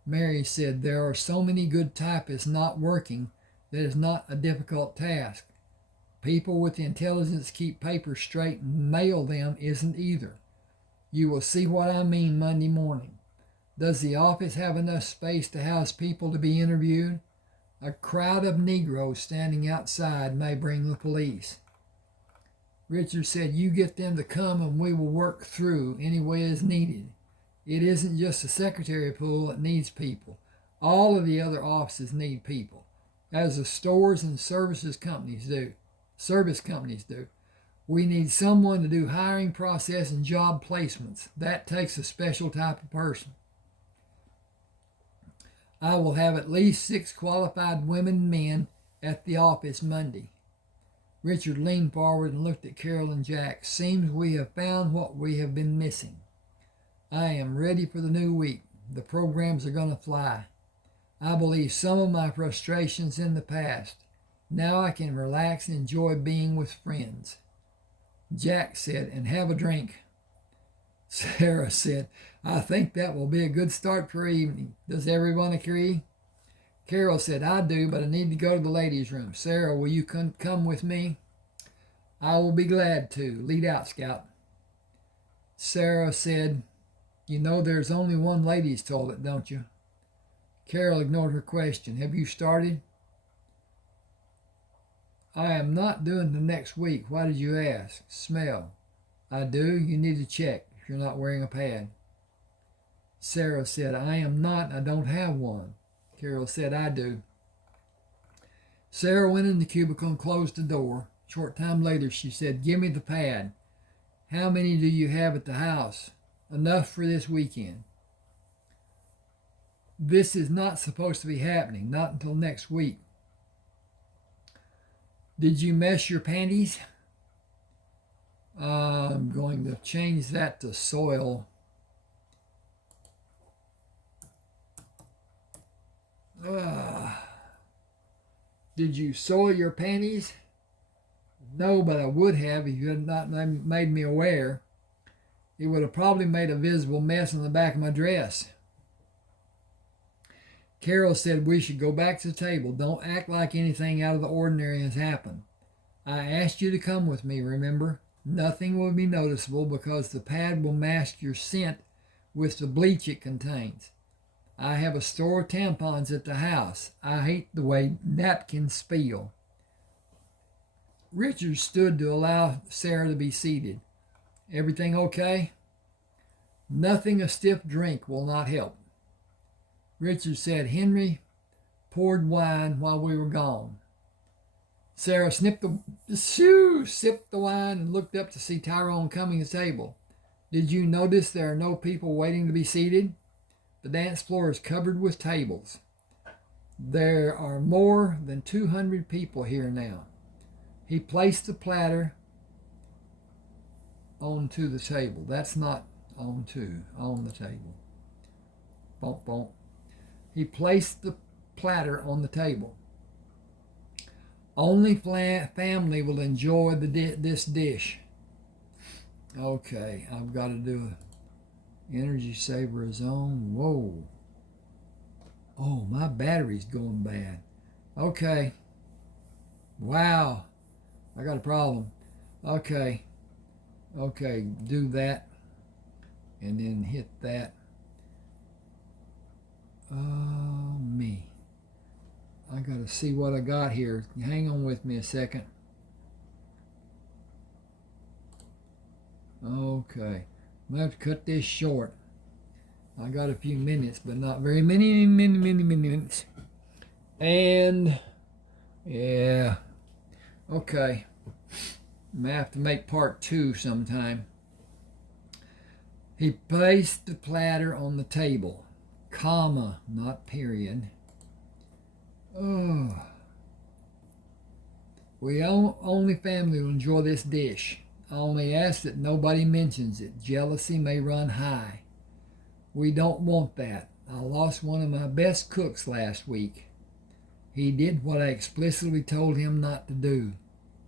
Mary said, there are so many good typists not working that it's not a difficult task. People with the intelligence to keep papers straight and mail them isn't either. You will see what I mean Monday morning. Does the office have enough space to house people to be interviewed? A crowd of Negroes standing outside may bring the police. Richard said, you get them to come and we will work through any way as needed. It isn't just the secretary pool that needs people. All of the other offices need people, as the stores and service companies do. We need someone to do hiring process and job placements. That takes a special type of person. I will have at least 6 qualified women and men at the office Monday. Richard leaned forward and looked at Carol and Jack. Seems we have found what we have been missing. I am ready for the new week. The programs are going to fly. I believe some of my frustrations in the past. Now I can relax and enjoy being with friends. Jack said, and have a drink. Sarah said, I think that will be a good start for evening. Does everyone agree? Carol said, I do, but I need to go to the ladies' room. Sarah, will you come with me? I will be glad to. Lead out, Scout. Sarah said, you know there's only one ladies' toilet, don't you? Carol ignored her question. Have you started? I am not doing the next week. Why did you ask? Smell. I do. You need to check if you're not wearing a pad. Sarah said, I am not. I don't have one. Carol said, I do. Sarah went in the cubicle and closed the door. A short time later, she said, give me the pad. How many do you have at the house? Enough for this weekend. This is not supposed to be happening, not until next week. Did you mess your panties? I'm going to change that to soil. Did you soil your panties? No, but I would have if you had not made me aware. It would have probably made a visible mess on the back of my dress. Carol said we should go back to the table. Don't act like anything out of the ordinary has happened. I asked you to come with me, remember? Nothing will be noticeable because the pad will mask your scent with the bleach it contains. I have a store of tampons at the house. I hate the way napkins spill. Richard stood to allow Sarah to be seated. Everything okay? Nothing a stiff drink will not help. Richard said, Henry poured wine while we were gone. Sarah sipped the wine and looked up to see Tyrone coming to the table. Did you notice there are no people waiting to be seated? The dance floor is covered with tables. There are more than 200 people here now. He placed the platter onto the table. That's not on the table. Bonk, bonk. He placed the platter on the table. Only family will enjoy this dish. Okay, I've got to do a energy saver is on. Whoa. Oh, my battery's going bad. Okay. Wow. I got a problem. Okay, do that. and then hit that. Me. I gotta see what I got here. Hang on with me a second. Okay. I'm gonna have to cut this short. I got a few minutes, but not very many minutes. And yeah. Okay. I'm gonna have to make part 2 sometime. He placed the platter on the table. Comma, not period. Oh. We only family will enjoy this dish. I only ask that nobody mentions it. Jealousy may run high. We don't want that. I lost one of my best cooks last week. He did what I explicitly told him not to do.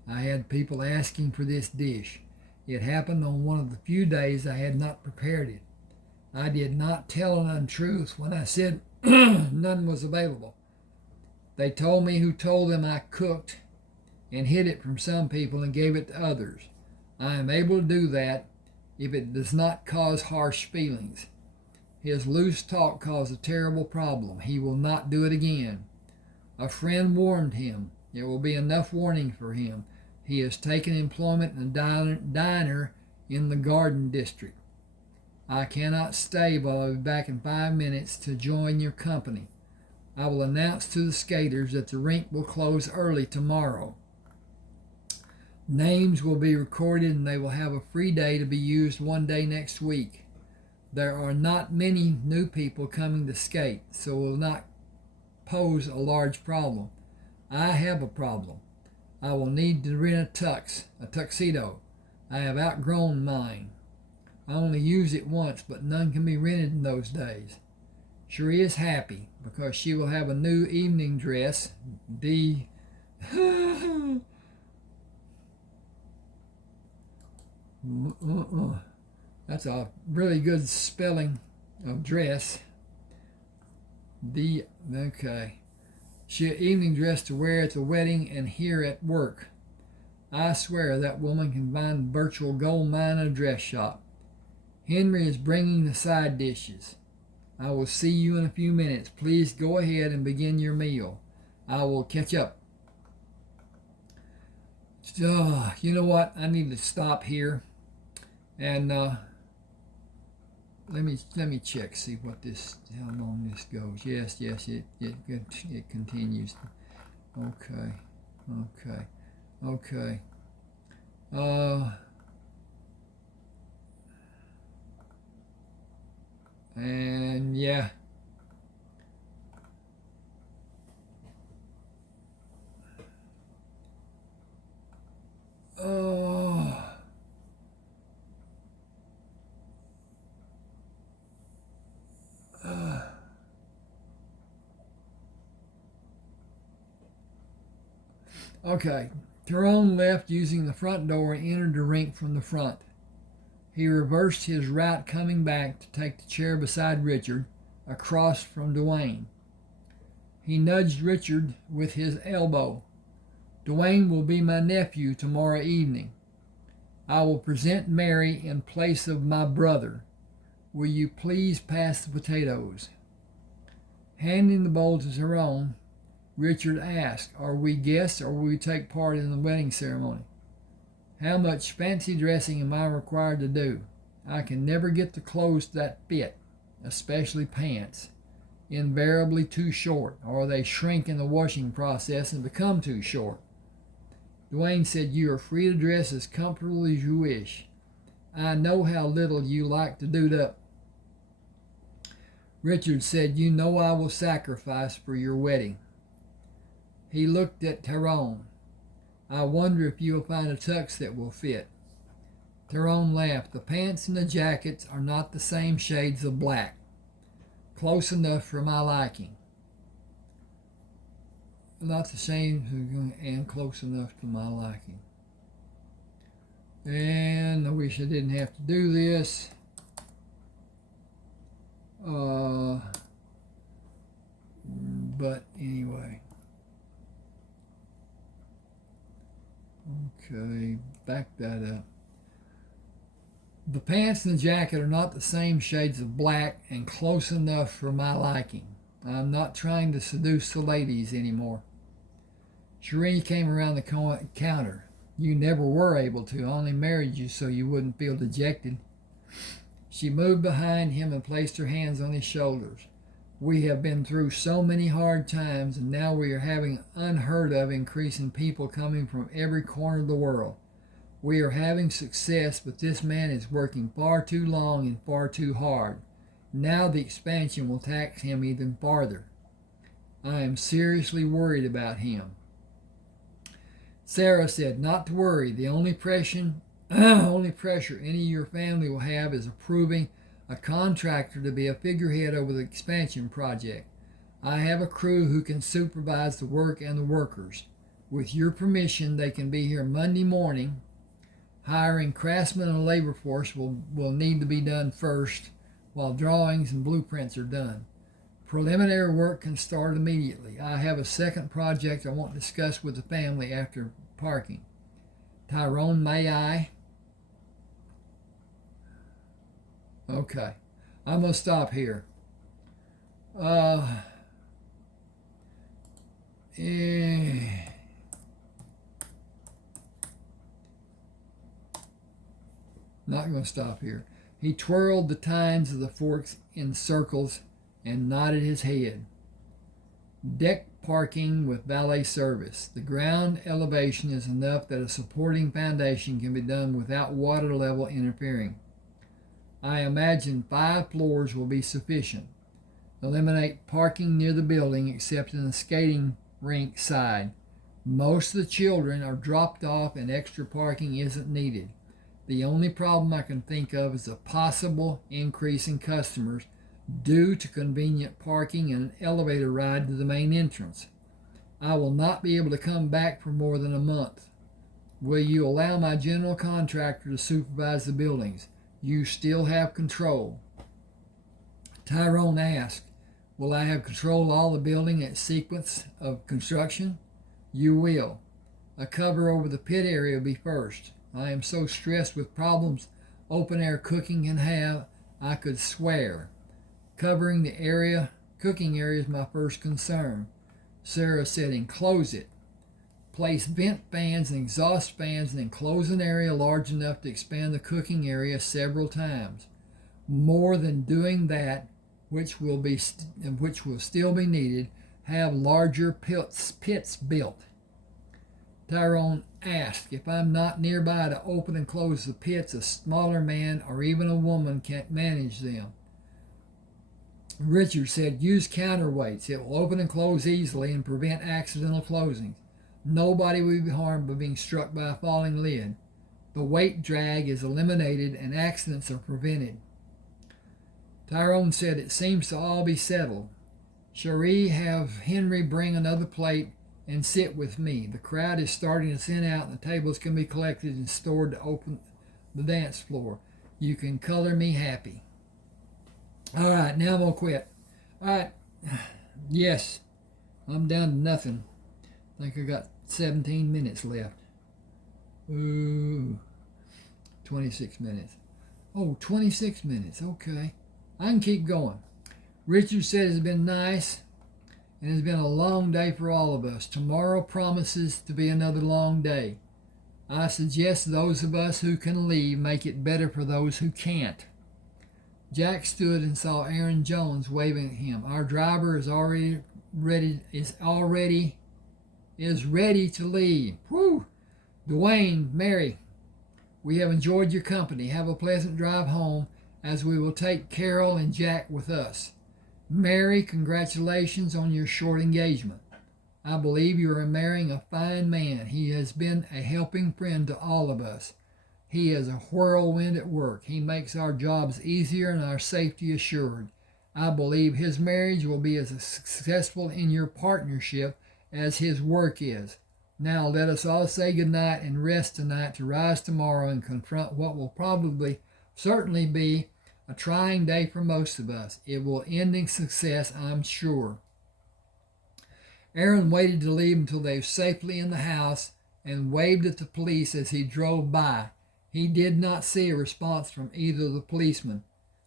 I had people asking for this dish. It happened on one of the few days I had not prepared it. I did not tell an untruth when I said none was available. They told me who told them I cooked and hid it from some people and gave it to others. I am able to do that if it does not cause harsh feelings. His loose talk caused a terrible problem. He will not do it again. A friend warned him. It will be enough warning for him. He has taken employment in a diner in the Garden District. I cannot stay, but I'll be back in 5 minutes to join your company. I will announce to the skaters that the rink will close early tomorrow. Names will be recorded and they will have a free day to be used one day next week. There are not many new people coming to skate, so it will not pose a large problem. I have a problem. I will need to rent a tuxedo. I have outgrown mine. I only use it once, but none can be rented in those days. Cherie is happy because she will have a new evening dress. That's a really good spelling of dress. Okay. She evening dress to wear at the wedding and here at work. I swear that woman can find a virtual gold mine in a dress shop. Henry is bringing the side dishes. I will see you in a few minutes. Please go ahead and begin your meal. I will catch up. You know what? I need to stop here and let me check, see what this, how long this goes. Yes, it continues. Okay. And yeah. Okay, Tyrone left using the front door and entered the rink from the front. He reversed his route coming back to take the chair beside Richard, across from Dwayne. He nudged Richard with his elbow. Dwayne will be my nephew tomorrow evening. I will present Mary in place of my brother. Will you please pass the potatoes? Handing the bowl to Tyrone, Richard asked, are we guests or will we take part in the wedding ceremony? How much fancy dressing am I required to do? I can never get the clothes that fit, especially pants. Invariably too short, or they shrink in the washing process and become too short. Dwayne said, you are free to dress as comfortably as you wish. I know how little you like to do up. Richard said, you know I will sacrifice for your wedding. He looked at Tyrone. I wonder if you will find a tux that will fit. Tyrone laughed. The pants and the jackets are not the same shades of black. Close enough for my liking. Not the same and close enough to my liking. And I wish I didn't have to do this. But anyway. Okay, back that up. The pants and the jacket are not the same shades of black and close enough for my liking. I'm not trying to seduce the ladies anymore. Cherie came around the counter. You never were able to. I only married you so you wouldn't feel dejected. She moved behind him and placed her hands on his shoulders. We have been through so many hard times, and now we are having unheard of increase in people coming from every corner of the world. We are having success, but this man is working far too long and far too hard. Now the expansion will tax him even farther. I am seriously worried about him. Sarah said, not to worry. The only pressure any of your family will have is approving a contractor to be a figurehead over the expansion project. I have a crew who can supervise the work and the workers. With your permission, they can be here Monday morning. Hiring craftsmen and labor force will need to be done first while drawings and blueprints are done. Preliminary work can start immediately. I have a second project I want to discuss with the family after parking. Tyrone, may I? Okay. I'm going to stop here. Not going to stop here. He twirled the tines of the forks in circles and nodded his head. Deck parking with valet service. The ground elevation is enough that a supporting foundation can be done without water level interfering. I imagine 5 floors will be sufficient. Eliminate parking near the building except in the skating rink side. Most of the children are dropped off and extra parking isn't needed. The only problem I can think of is a possible increase in customers due to convenient parking and an elevator ride to the main entrance. I will not be able to come back for more than a month. Will you allow my general contractor to supervise the buildings? You still have control. Tyrone asked, will I have control of all the building at sequence of construction? You will. A cover over the pit area will be first. I am so stressed with problems open air cooking can have, I could swear. Covering the cooking area is my first concern. Sarah said, enclose it. Place vent fans and exhaust fans and enclose an area large enough to expand the cooking area several times. More than doing that, which will still be needed, have larger pits built. Tyrone asked, if I'm not nearby to open and close the pits, a smaller man or even a woman can't manage them. Richard said, use counterweights. It will open and close easily and prevent accidental closings. Nobody will be harmed by being struck by a falling lid. The weight drag is eliminated and accidents are prevented. Tyrone said, it seems to all be settled. Cherie, have Henry bring another plate and sit with me. The crowd is starting to thin out and the tables can be collected and stored to open the dance floor. You can color me happy. All right, now I'm going to quit. All right. Yes, I'm down to nothing. I think I got 17 minutes left. Ooh, 26 minutes. Oh, 26 minutes. Okay. I can keep going. Richard said it's been nice, and it's been a long day for all of us. Tomorrow promises to be another long day. I suggest those of us who can leave make it better for those who can't. Jack stood and saw Aaron Jones waving at him. Our driver is ready to leave. Whew! Dwayne, Mary, we have enjoyed your company. Have a pleasant drive home, as we will take Carol and Jack with us. Mary, congratulations on your short engagement. I believe you are marrying a fine man. He has been a helping friend to all of us. He is a whirlwind at work. He makes our jobs easier and our safety assured. I believe his marriage will be as successful in your partnership as his work is. Now let us all say goodnight and rest tonight to rise tomorrow and confront what will certainly be a trying day for most of us. It will end in success, I'm sure. Aaron waited to leave until they were safely in the house and waved at the police as he drove by. He did not see a response from either of the policemen.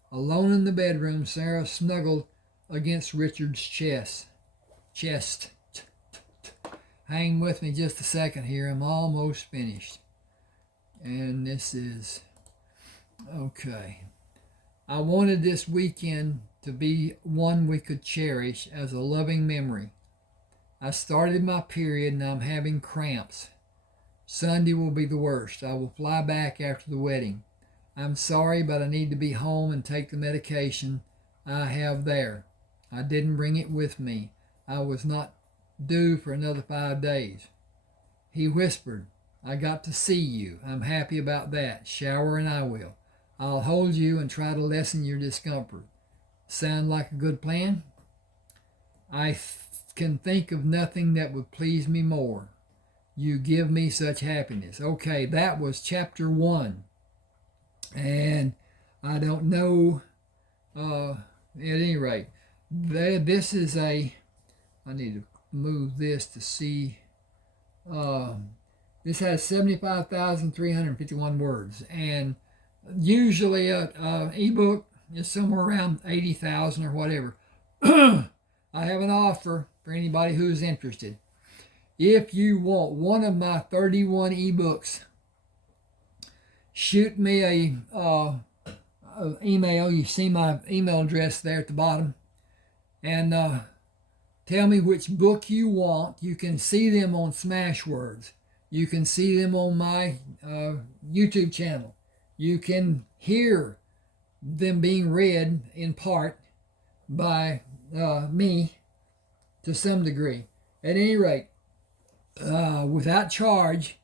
Alone in the bedroom, Sarah snuggled against Richard's chest. Hang with me just a second here. I'm almost finished. And this is... okay. I wanted this weekend to be one we could cherish as a loving memory. I started my period and I'm having cramps. Sunday will be the worst. I will fly back after the wedding. I'm sorry, but I need to be home and take the medication I have there. I didn't bring it with me. I was not due for another 5 days. He whispered, I got to see you. I'm happy about that. Shower and I will. I'll hold you and try to lessen your discomfort. Sound like a good plan? I can think of nothing that would please me more. You give me such happiness. Okay, that was chapter 1. And I don't know, at any rate, this is I need to move this to see, this has 75,351 words. And usually a ebook is somewhere around 80,000 or whatever. I have an offer for anybody who's interested. If you want one of my 31 ebooks, shoot me a email. You see my email address there at the bottom, and tell me which book you want. You can see them on Smashwords. You can see them on my YouTube channel. You can hear them being read in part by me to some degree. At any rate, without charge,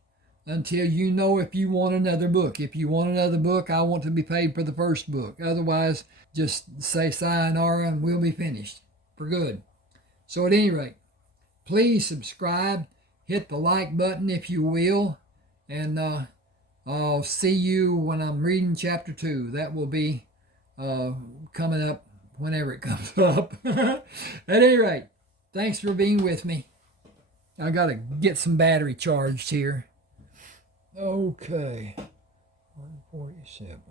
until you know if you want another book. If you want another book, I want to be paid for the first book. Otherwise, just say sayonara and we'll be finished for good. So at any rate, please subscribe, hit the like button if you will, and I'll see you when I'm reading chapter 2. That will be coming up whenever it comes up. At any rate, thanks for being with me. I got to get some battery charged here. Okay, 147.